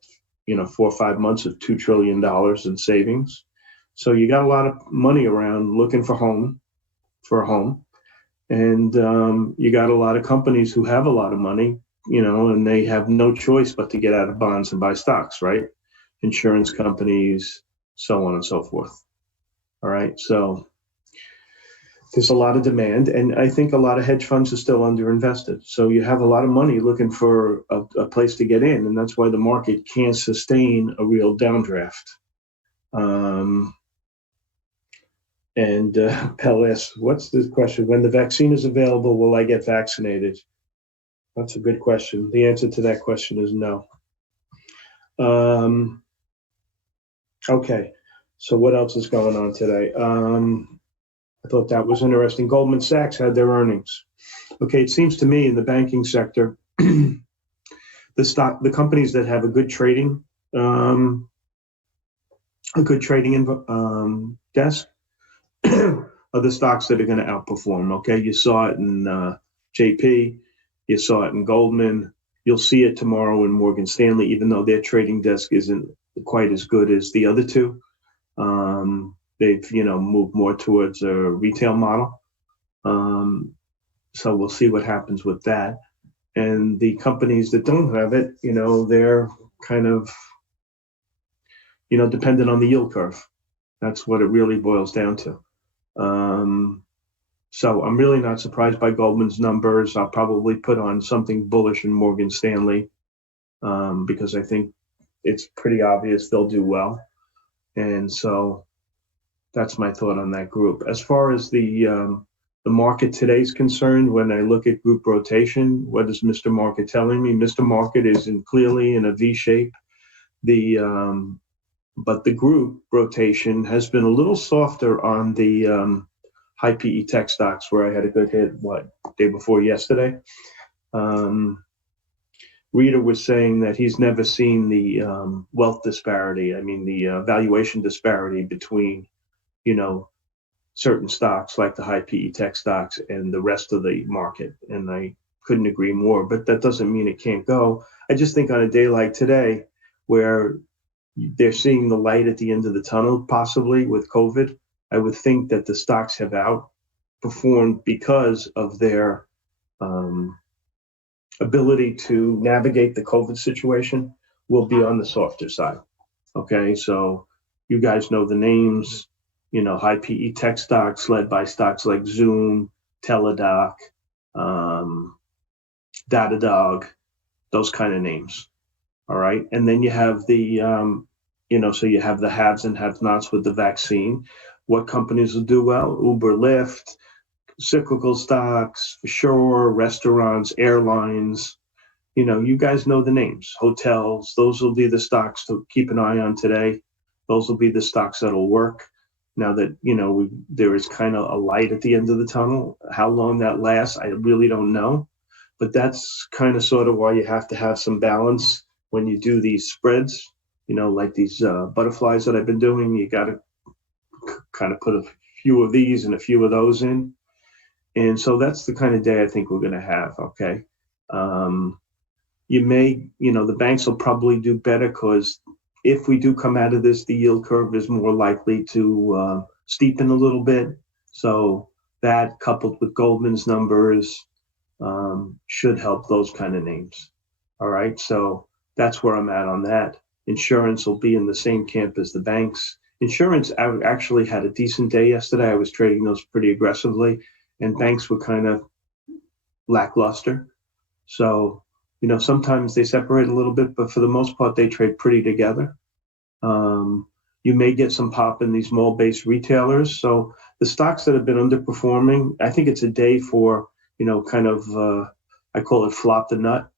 4 or 5 months of $2 trillion in savings. So you got a lot of money around looking for a home. And you got a lot of companies who have a lot of money, and they have no choice but to get out of bonds and buy stocks, right? Insurance companies, so on and so forth. All right. So there's a lot of demand, and I think a lot of hedge funds are still underinvested. So you have a lot of money looking for a place to get in, and that's why the market can't sustain a real downdraft. Pell asks, what's the question? When the vaccine is available, will I get vaccinated? That's a good question. The answer to that question is no. Okay, so what else is going on today? I thought that was interesting. Goldman Sachs had their earnings. Okay, it seems to me in the banking sector, the companies that have a good trading desk are the stocks that are going to outperform. Okay, you saw it in JP, you saw it in Goldman. You'll see it tomorrow in Morgan Stanley, even though their trading desk isn't quite as good as the other two. They've, moved more towards a retail model. So we'll see what happens with that. And the companies that don't have it, they're kind of, dependent on the yield curve. That's what it really boils down to. So I'm really not surprised by Goldman's numbers. I'll probably put on something bullish in Morgan Stanley because I think it's pretty obvious they'll do well. And so that's my thought on that group. As far as the market today is concerned, when I look at group rotation, what is Mr. Market telling me? Mr. Market is clearly in a V shape. But the group rotation has been a little softer on the high PE tech stocks, where I had a good hit, day before yesterday. Rita was saying that he's never seen the wealth disparity. I mean, the valuation disparity between, certain stocks like the high PE tech stocks and the rest of the market. And I couldn't agree more, but that doesn't mean it can't go. I just think on a day like today, where they're seeing the light at the end of the tunnel, possibly with COVID. I would think that the stocks have outperformed because of their ability to navigate the COVID situation will be on the softer side. Okay, so you guys know the names, high PE tech stocks led by stocks like Zoom, Teladoc, Datadog, those kind of names. All right, and then you have the, so you have the haves and have-nots with the vaccine. What companies will do well? Uber, Lyft, cyclical stocks, for sure, restaurants, airlines. You guys know the names, hotels. Those will be the stocks to keep an eye on today. Those will be the stocks that'll work. Now that, there is kind of a light at the end of the tunnel. How long that lasts, I really don't know. But that's kind of sort of why you have to have some balance when you do these spreads, like these butterflies that I've been doing. You got to kind of put a few of these and a few of those in. And so that's the kind of day I think we're going to have, okay? You may, the banks will probably do better because if we do come out of this, the yield curve is more likely to steepen a little bit. So that coupled with Goldman's numbers should help those kind of names. All right, so that's where I'm at on that. Insurance will be in the same camp as the banks. Insurance, I actually had a decent day yesterday. I was trading those pretty aggressively, and banks were kind of lackluster. So, sometimes they separate a little bit, but for the most part, they trade pretty together. You may get some pop in these mall-based retailers. So the stocks that have been underperforming, I think it's a day for, kind of, I call it flop the nut,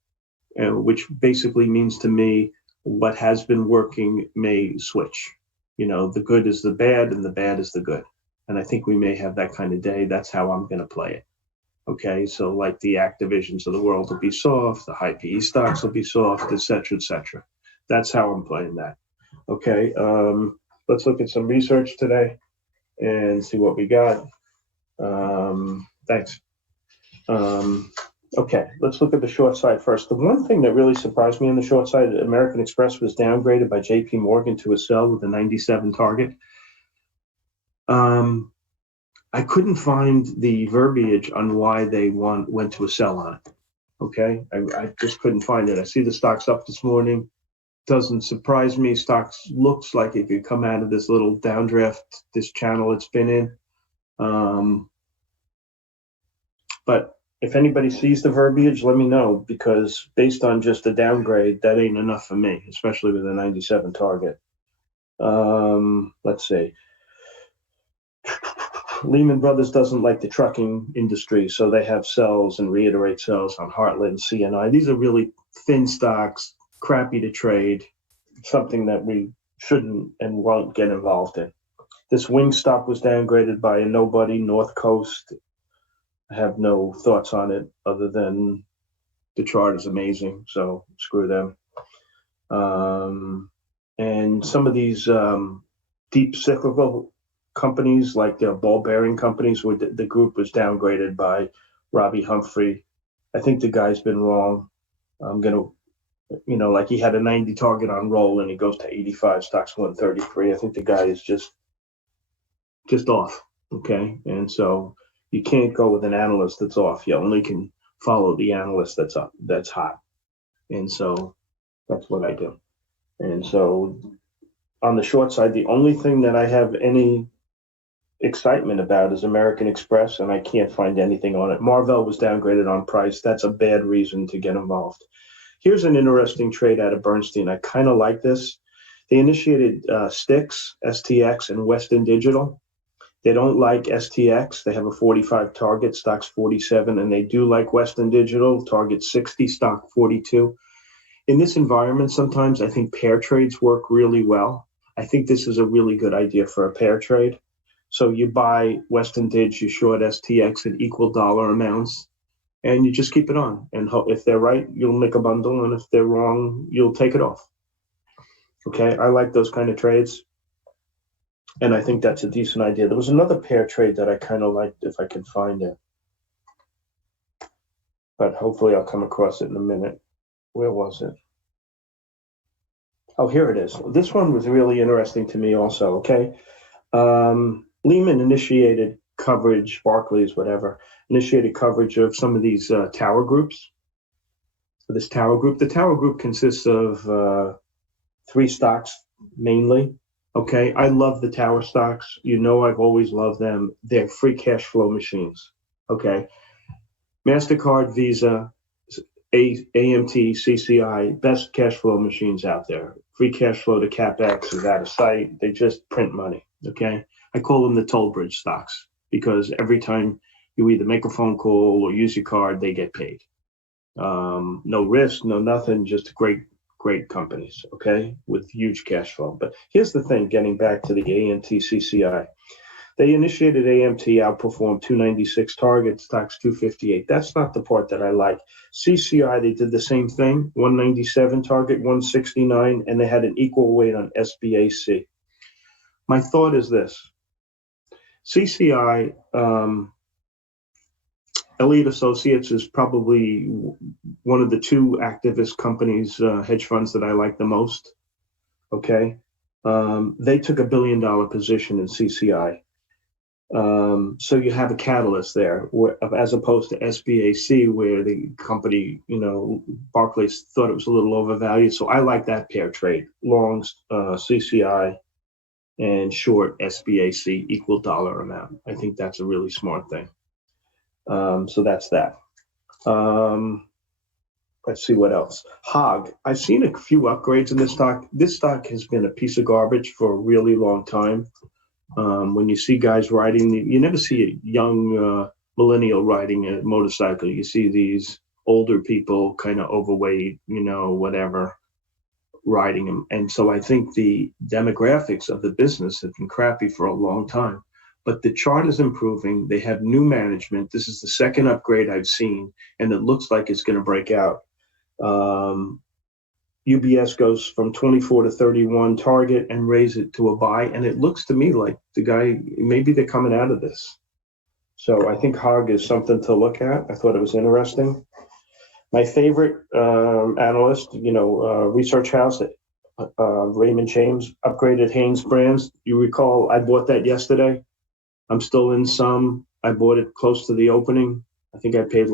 which basically means to me what has been working may switch. The good is the bad and the bad is the good. And I think we may have that kind of day. That's how I'm going to play it. Okay, so like the Activisions of the world will be soft, the high PE stocks will be soft, et cetera, et cetera. That's how I'm playing that. Okay, let's look at some research today and see what we got. Thanks. Okay, let's look at the short side first. The one thing that really surprised me on the short side, American Express was downgraded by JP Morgan to a sell with a 97 target. I couldn't find the verbiage on why they went to a sell on it. Okay, I just couldn't find it. I see the stock's up this morning. Doesn't surprise me. Stocks looks like it could come out of this little downdraft, this channel it's been in. But if anybody sees the verbiage, let me know, because based on just a downgrade, that ain't enough for me, especially with a 97 target. Let's see. Lehman Brothers doesn't like the trucking industry, so they have sells and reiterate sells on Heartland, CNI. These are really thin stocks, crappy to trade, something that we shouldn't and won't get involved in. This Wingstop was downgraded by a nobody, North Coast. I have no thoughts on it other than the chart is amazing, so screw them. And some of these deep cyclical companies, like the ball bearing companies, where the group was downgraded by Robbie Humphrey. I think the guy's been wrong. I'm going to, like he had a 90 target on roll and he goes to 85, stocks 133. I think the guy is just off. Okay. And so you can't go with an analyst that's off. You only can follow the analyst that's up, that's hot. And so that's what I do. And so on the short side, the only thing that I have any excitement about is American Express, and I can't find anything on it. Marvell was downgraded on price. That's a bad reason to get involved. Here's an interesting trade out of Bernstein. I kind of like this. They initiated STIX, STX, and Western Digital. They don't like STX. They have a 45 target, stock's 47, and they do like Western Digital, target 60, stock 42. In this environment, sometimes I think pair trades work really well. I think this is a really good idea for a pair trade. So you buy Western Dig, you short STX at equal dollar amounts, and you just keep it on. And if they're right, you'll make a bundle, and if they're wrong, you'll take it off. Okay, I like those kind of trades, and I think that's a decent idea. There was another pair trade that I kind of liked, if I can find it, but hopefully I'll come across it in a minute. Where was it? Oh, here it is. This one was really interesting to me also, okay? Lehman initiated coverage, Barclays, whatever, initiated coverage of some of these tower groups. This tower group, the tower group consists of three stocks mainly. Okay, I love the tower stocks. You know, I've always loved them. They're free cash flow machines. Okay, MasterCard, Visa, AMT, CCI, best cash flow machines out there. Free cash flow to CapEx is out of sight. They just print money. Okay, I call them the toll bridge stocks because every time you either make a phone call or use your card, they get paid. No risk, no nothing, just great companies, okay, with huge cash flow. But here's the thing, getting back to the AMT CCI. They initiated AMT, outperformed 296 target, stocks 258. That's not the part that I like. CCI, they did the same thing, 197 target, 169, and they had an equal weight on SBAC. My thought is this. CCI, Elite Associates is probably one of the two activist companies, hedge funds that I like the most. Okay. They took $1 billion position in CCI. So you have a catalyst there, as opposed to SBAC, where the company, Barclays thought it was a little overvalued. So I like that pair trade, longs CCI and short SBAC, equal dollar amount. I think that's a really smart thing. So that's that. Let's see what else. Hog. I've seen a few upgrades in this stock. This stock has been a piece of garbage for a really long time. When you see guys riding, you never see a young millennial riding a motorcycle. You see these older people, kind of overweight, whatever, riding them. And so I think the demographics of the business have been crappy for a long time. But the chart is improving. They have new management. This is the second upgrade I've seen, and it looks like it's going to break out. UBS goes from 24 to 31 target and raise it to a buy. And it looks to me like the guy, maybe they're coming out of this. So I think Hog is something to look at. I thought it was interesting. My favorite analyst, research house, Raymond James, upgraded Haynes Brands. You recall I bought that yesterday. I'm still in some. I bought it close to the opening. I think I paid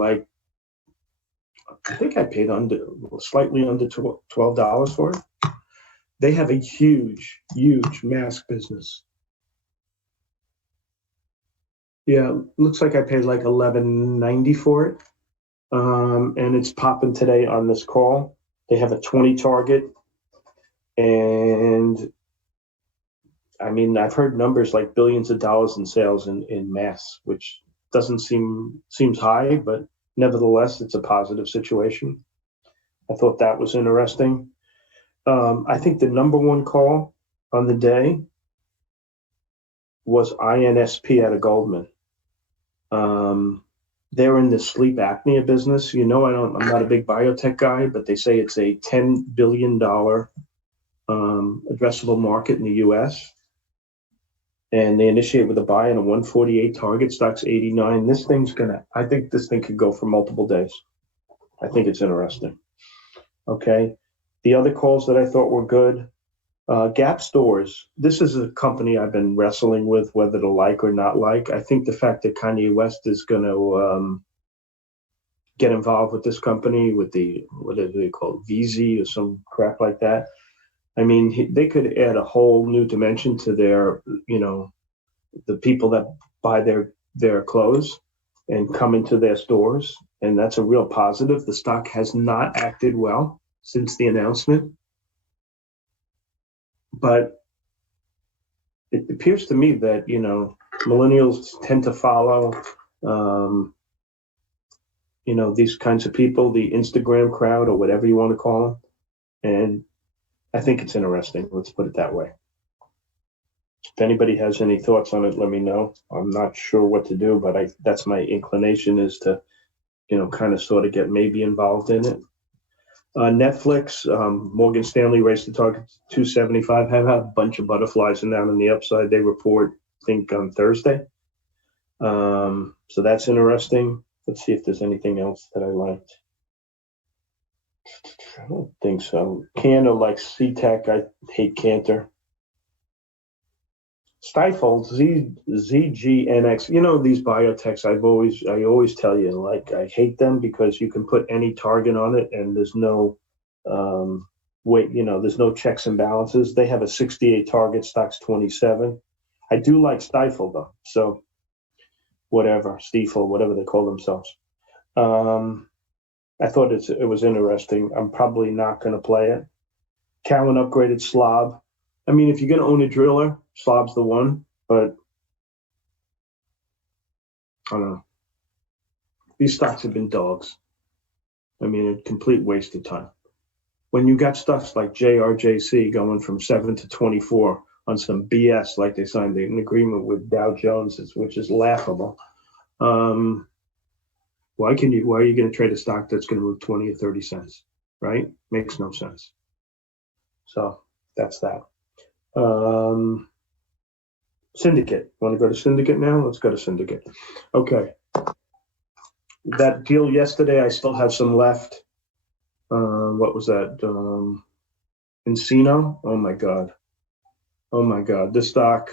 slightly under $12 for it. They have a huge mask business. Yeah, looks like I paid like $11.90 for it. And it's popping today on this call. They have a 20 target. And I mean, I've heard numbers like billions of dollars in sales in masks, which doesn't seems high, but nevertheless, it's a positive situation. I thought that was interesting. I think the number one call on the day was INSP out of Goldman. They're in the sleep apnea business. I'm not a big biotech guy, but they say it's a $10 billion addressable market in the US. And they initiate with a buy and a 148 target, stocks 89. I think this thing could go for multiple days. I think it's interesting. Okay. The other calls that I thought were good, Gap Stores. This is a company I've been wrestling with whether to like or not like. I think the fact that Kanye West is going to get involved with this company with what do they call it, VZ or some crap like that. I mean, they could add a whole new dimension to their, the people that buy their clothes and come into their stores. And that's a real positive. The stock has not acted well since the announcement. But it appears to me that, millennials tend to follow, these kinds of people, the Instagram crowd or whatever you want to call them. And I think it's interesting. Let's put it that way. If anybody has any thoughts on it, let me know. I'm not sure what to do, but that's my inclination is to, kind of sort of get maybe involved in it. Netflix, Morgan Stanley raised the target to 275. Have a bunch of butterflies and down on the upside. They report, I think, on Thursday. So that's interesting. Let's see if there's anything else that I liked. I don't think so. Cantor like C-Tech. I hate Cantor. Stifle, ZGNX. You know, these biotechs, I always tell you, like, I hate them because you can put any target on it and there's no weight, there's no checks and balances. They have a 68 target, stock's 27. I do like Stifle though. So whatever, Stifle, whatever they call themselves. I thought it was interesting. I'm probably not going to play it. Cowan upgraded Slob. I mean, if you're going to own a driller, Slob's the one, but I don't know. These stocks have been dogs. I mean, a complete waste of time. When you got stocks like JRJC going from 7 to 24 on some BS, like they signed an agreement with Dow Jones, which is laughable. Why are you going to trade a stock that's going to move 20 or 30 cents, right? Makes no sense. So that's that. Syndicate. Want to go to Syndicate now? Let's go to Syndicate. Okay. That deal yesterday, I still have some left. What was that? Encino? Oh my God. This stock,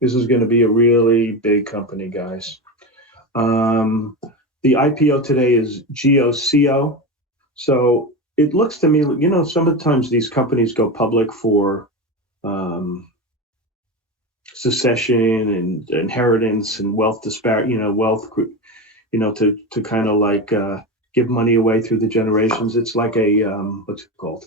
this is going to be a really big company, guys. The IPO today is GOCO. So it looks to me, sometimes these companies go public for succession and inheritance and wealth disparity, to kind of like give money away through the generations. It's like a, what's it called?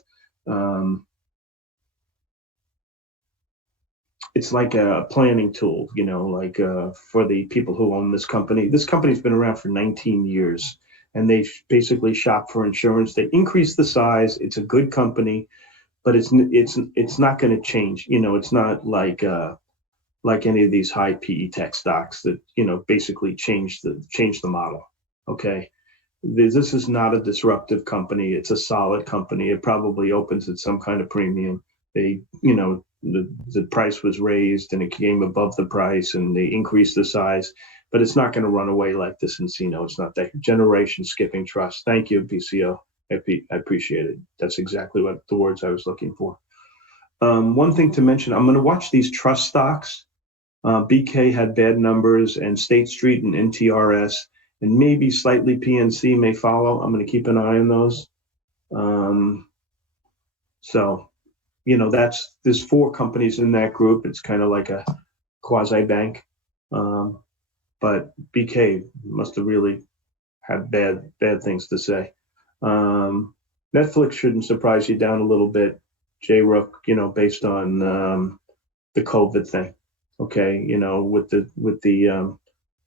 It's like a planning tool, for the people who own this company. This company's been around for 19 years, and they basically shop for insurance. They increase the size. It's a good company, but it's not going to change. It's not like any of these high PE tech stocks that basically change the model. Okay, this is not a disruptive company. It's a solid company. It probably opens at some kind of premium. They, the price was raised and it came above the price and they increased the size, but it's not going to run away like this Encino. It's not that generation skipping trust. Thank you, BCO. I appreciate it. That's exactly what the words I was looking for. One thing to mention, I'm going to watch these trust stocks. BK had bad numbers, and State Street and NTRS, and maybe slightly PNC may follow. I'm going to keep an eye on those. So, there's 4 companies in that group. It's kind of like a quasi bank. But BK must have really had bad things to say. Netflix shouldn't surprise you down a little bit, J-Rook, based on the COVID thing. Okay, with the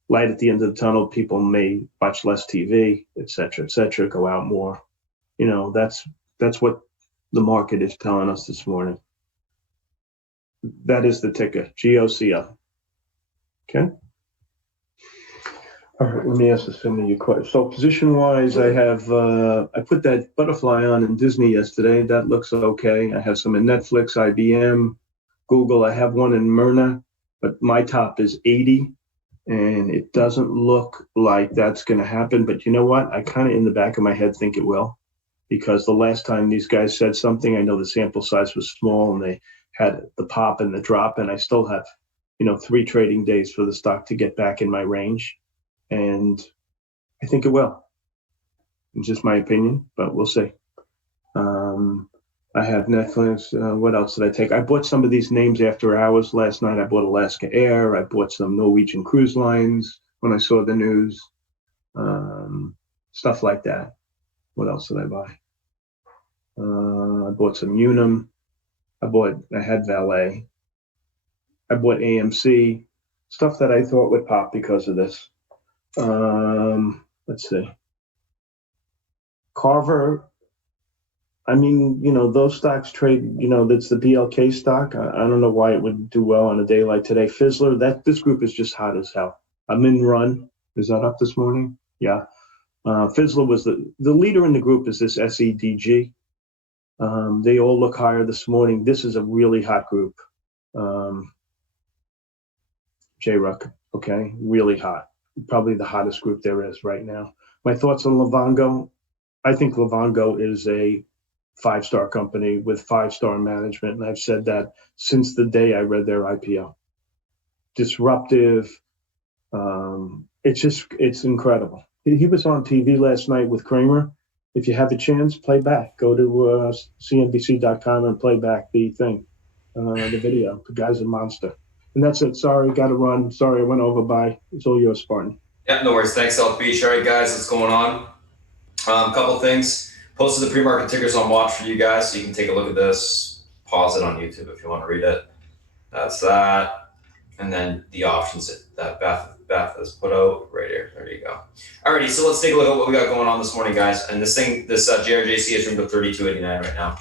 light at the end of the tunnel, people may watch less TV, et cetera, go out more. That's what the market is telling us this morning. That is the ticker, GOCO. Okay. All right, let me ask some of you questions. So position-wise, I have I put that butterfly on in Disney yesterday. That looks okay. I have some in Netflix, IBM, Google. I have one in Myrna, but my top is 80, and it doesn't look like that's going to happen. But you know what? I kind of in the back of my head think it will, because the last time these guys said something, I know the sample size was small and they had the pop and the drop, and I still have 3 trading days for the stock to get back in my range. And I think it will. It's just my opinion, but we'll see. I have Netflix. What else did I take? I bought some of these names after hours last night. I bought Alaska Air. I bought some Norwegian Cruise Lines when I saw the news. Stuff like that. What else did I buy? I bought some Unum. I had Valet. I bought AMC. Stuff that I thought would pop because of this. Let's see. Carver, I mean, those stocks trade, that's the BLK stock. I don't know why it would do well on a day like today. Fizzler, this group is just hot as hell. I'm in run. Is that up this morning? Yeah. Fizzler was the leader in the group is this SEDG. They all look higher this morning. This is a really hot group. J-Ruck, okay, really hot. Probably the hottest group there is right now. My thoughts on Livongo, I think Livongo is a 5-star company with 5-star management. And I've said that since the day I read their IPO. Disruptive. It's incredible. He was on TV last night with Kramer. If you have a chance, play back. Go to CNBC.com and play back the thing, the video. The guy's a monster. And that's it. Sorry, got to run. Sorry, I went over by. It's all yours, Spartan. Yeah, no worries. Thanks, South Beach. All right, guys, what's going on? A couple things. Posted the pre-market tickers on watch for you guys, so you can take a look at this. Pause it on YouTube if you want to read it. That's that. And then the options that Beth has put out right here. There you go. Alrighty, so let's take a look at what we got going on this morning, guys. And this JRJC is room to 32.89 right now.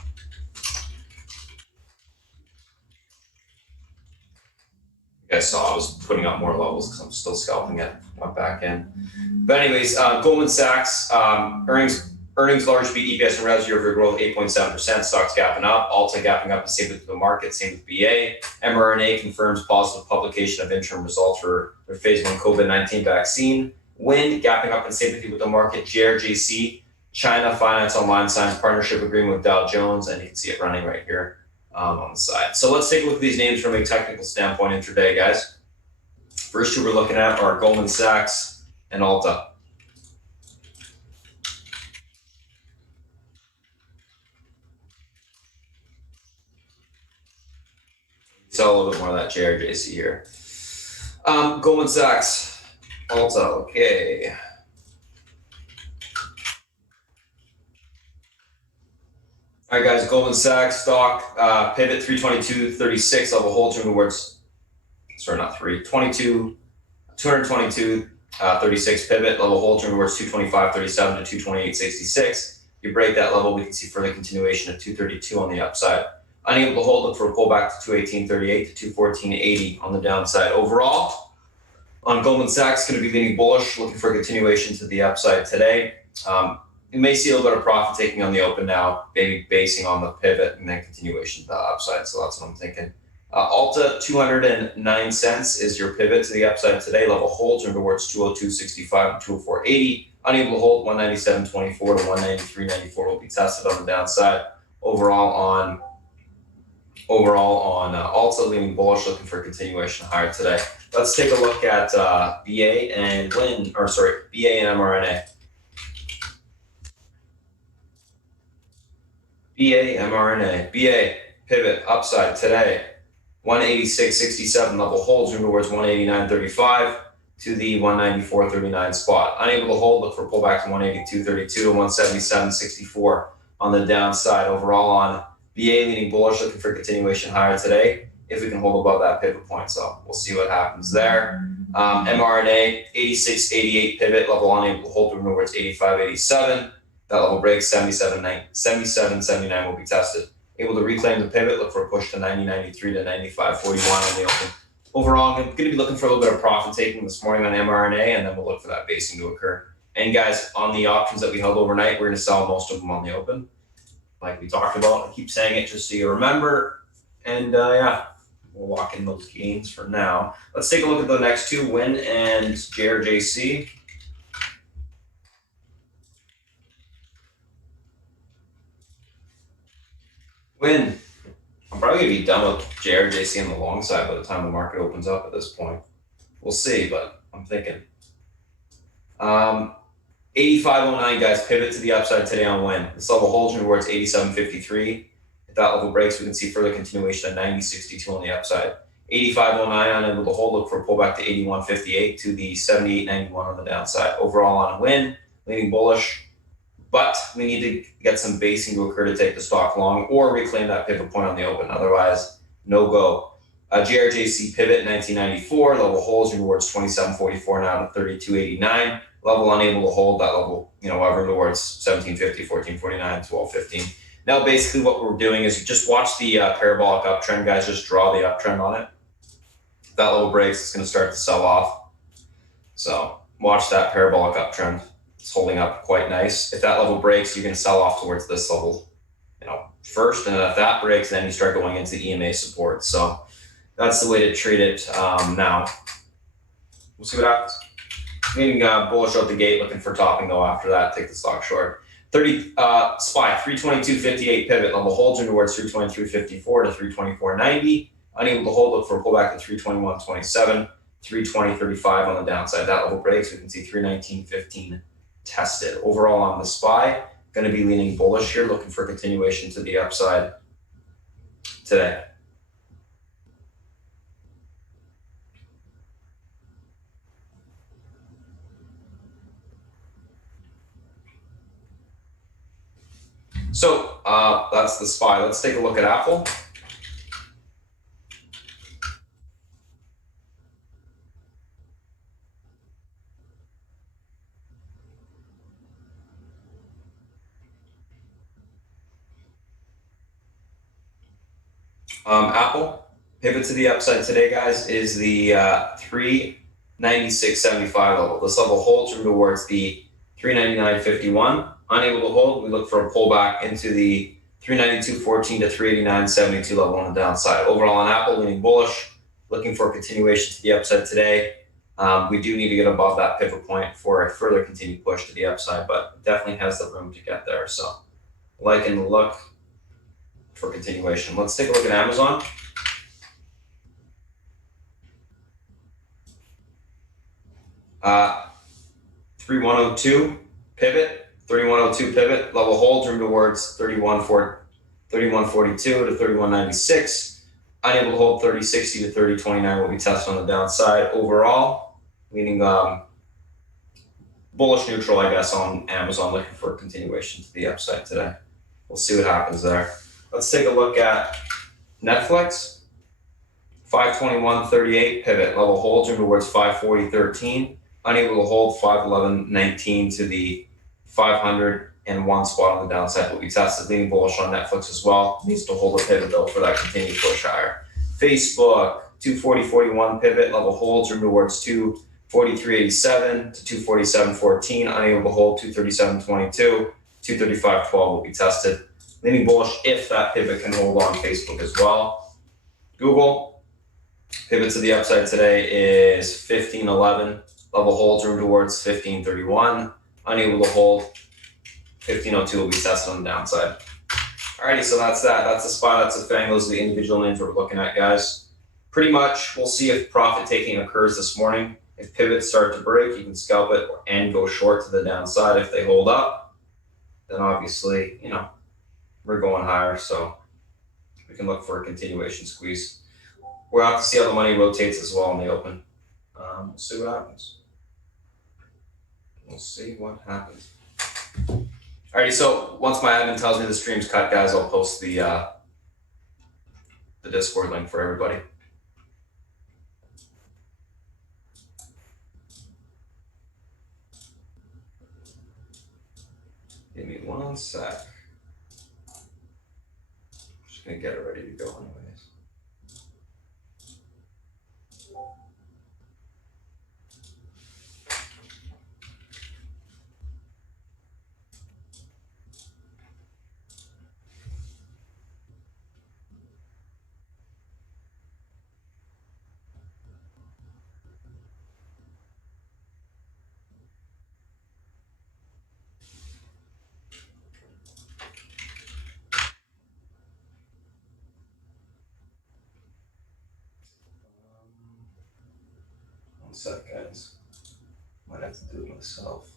You guys saw I was putting up more levels because I'm still scalping it. Went back in. But anyways, Goldman Sachs earnings large beat EPS and revenue year-over-year growth 8.7%. Stocks gapping up. Alta gapping up. The same with the market. Same with BA. mRNA confirms positive publication of interim results for their phase 1 COVID-19 vaccine. Wind gapping up in sympathy with the market. JRJC, China Finance Online signs partnership agreement with Dow Jones, and you can see it running right here on the side. So let's take a look at these names from a technical standpoint intraday, guys. First two we're looking at are Goldman Sachs and Alta. So a little bit more of that JRJC here. Goldman Sachs, Alta, okay. All right, guys, Goldman Sachs stock, pivot 322.36, level hold turn towards, sorry, not 222, 36 pivot, level hold turn towards 225.37 to 228.66. You break that level, we can see further continuation of 232 on the upside. Unable to hold, look for a pullback to 218.38 to 214.80 on the downside. Overall, on Goldman Sachs, going to be leaning bullish, looking for a continuation to the upside today. You may see a little bit of profit taking on the open now, maybe basing on the pivot and then continuation to the upside. So that's what I'm thinking. Alta, 209 cents is your pivot to the upside today. Level hold turn towards 202.65 to 204.80. Unable to hold, 197.24 to 193.94 will be tested on the downside. Overall on Alta, leaning bullish, looking for a continuation higher today. Let's take a look at BA and BA and mRNA. BA, mRNA. BA, pivot, upside today. 186.67 level holds, room towards 189.35 to the 194.39 spot. Unable to hold, look for pullback to 182.32 to 177.64 on the downside. Overall on BA, leaning bullish, looking for continuation higher today if we can hold above that pivot point. So we'll see what happens there. mRNA, 86.88 pivot, level unable to hold, room towards 85.87. That level breaks, 77.79 will be tested. Able to reclaim the pivot, look for a push to 90.93 to 95.41 on the open. Overall, I'm going to be looking for a little bit of profit taking this morning on mRNA, and then we'll look for that basing to occur. And guys, on the options that we held overnight, we're going to sell most of them on the open, like we talked about. I keep saying it just so you remember. And yeah, we'll lock in those gains for now. Let's take a look at the next two, Win and JRJC. Win. I'm probably going to be done with JRJC on the long side by the time the market opens up at this point. We'll see, but I'm thinking. 85.09, guys, pivot to the upside today on Win. This level holds towards 87.53. If that level breaks, we can see further continuation at 90.62 on the upside. 85.09, unable to hold, look for a pullback to 81.58 to the 78.91 on the downside. Overall on Win, leaning bullish. But we need to get some basing to occur to take the stock long or reclaim that pivot point on the open. Otherwise, no go. JRJC pivot 1994, level holds towards 27.44 now to 32.89. Level unable to hold, that level, hover towards 17.50, 14.49, 12.15. Now, basically what we're doing is just watch the parabolic uptrend, guys. Just draw the uptrend on it. If that level breaks, it's going to start to sell off. So watch that parabolic uptrend. It's holding up quite nice. If that level breaks, you're going to sell off towards this level, first. And then if that breaks, then you start going into the EMA support. So that's the way to treat it now. We'll see what happens. Being bullish out the gate, looking for topping though after that, take the stock short. SPY 322.58 pivot level holds towards 323.54 to 324.90. Unable to hold, look for a pullback to 321.27, 320.35 on the downside. That level breaks, we can see 319.15 tested. Overall on the SPY, going to be leaning bullish here, looking for continuation to the upside today. So that's the SPY. Let's take a look at Apple. Apple pivot to the upside today, guys, is the 396.75 level. This level holds towards the 399.51. Unable to hold, we look for a pullback into the 392.14 to 389.72 level on the downside. Overall on Apple, leaning bullish, looking for a continuation to the upside today. We do need to get above that pivot point for a further continued push to the upside, but definitely has the room to get there. So liking the look for continuation. Let's take a look at Amazon. Uh, 3102 pivot, 3102 pivot, level holds room towards 3142 to 3196. Unable to hold 3060 to 3029 will be tested on the downside. Overall, leaning bullish neutral, I guess, on Amazon, looking for a continuation to the upside today. We'll see what happens there. Let's take a look at Netflix. 521.38 pivot, level holds room towards 540.13. Unable to hold 511.19 to the 501 spot on the downside will be tested. Leaning bullish on Netflix as well. Needs to hold a pivot though for that continued push higher. Facebook 240.41 pivot, level holds room towards 243.87 to 247.14. Unable to hold 237.22, 235.12 will be tested. Leaning bullish if that pivot can hold on Facebook as well. Google pivot to the upside today is 15.11. Level holds room towards 15.31. Unable to hold 15.02 will be tested on the downside. Alrighty, so that's that. That's the SPY, that's the FANG. Those are the individual names we're looking at, guys. Pretty much, we'll see if profit taking occurs this morning. If pivots start to break, you can scalp it and go short to the downside. If they hold up, then obviously, we're going higher, so we can look for a continuation squeeze. We'll have to see how the money rotates as well in the open. We'll see what happens. We'll see what happens. Alrighty, so once my admin tells me the stream's cut, guys, I'll post the Discord link for everybody. Give me one sec. Just gonna get it ready to go anyways. One sec, guys. Might have to do it myself.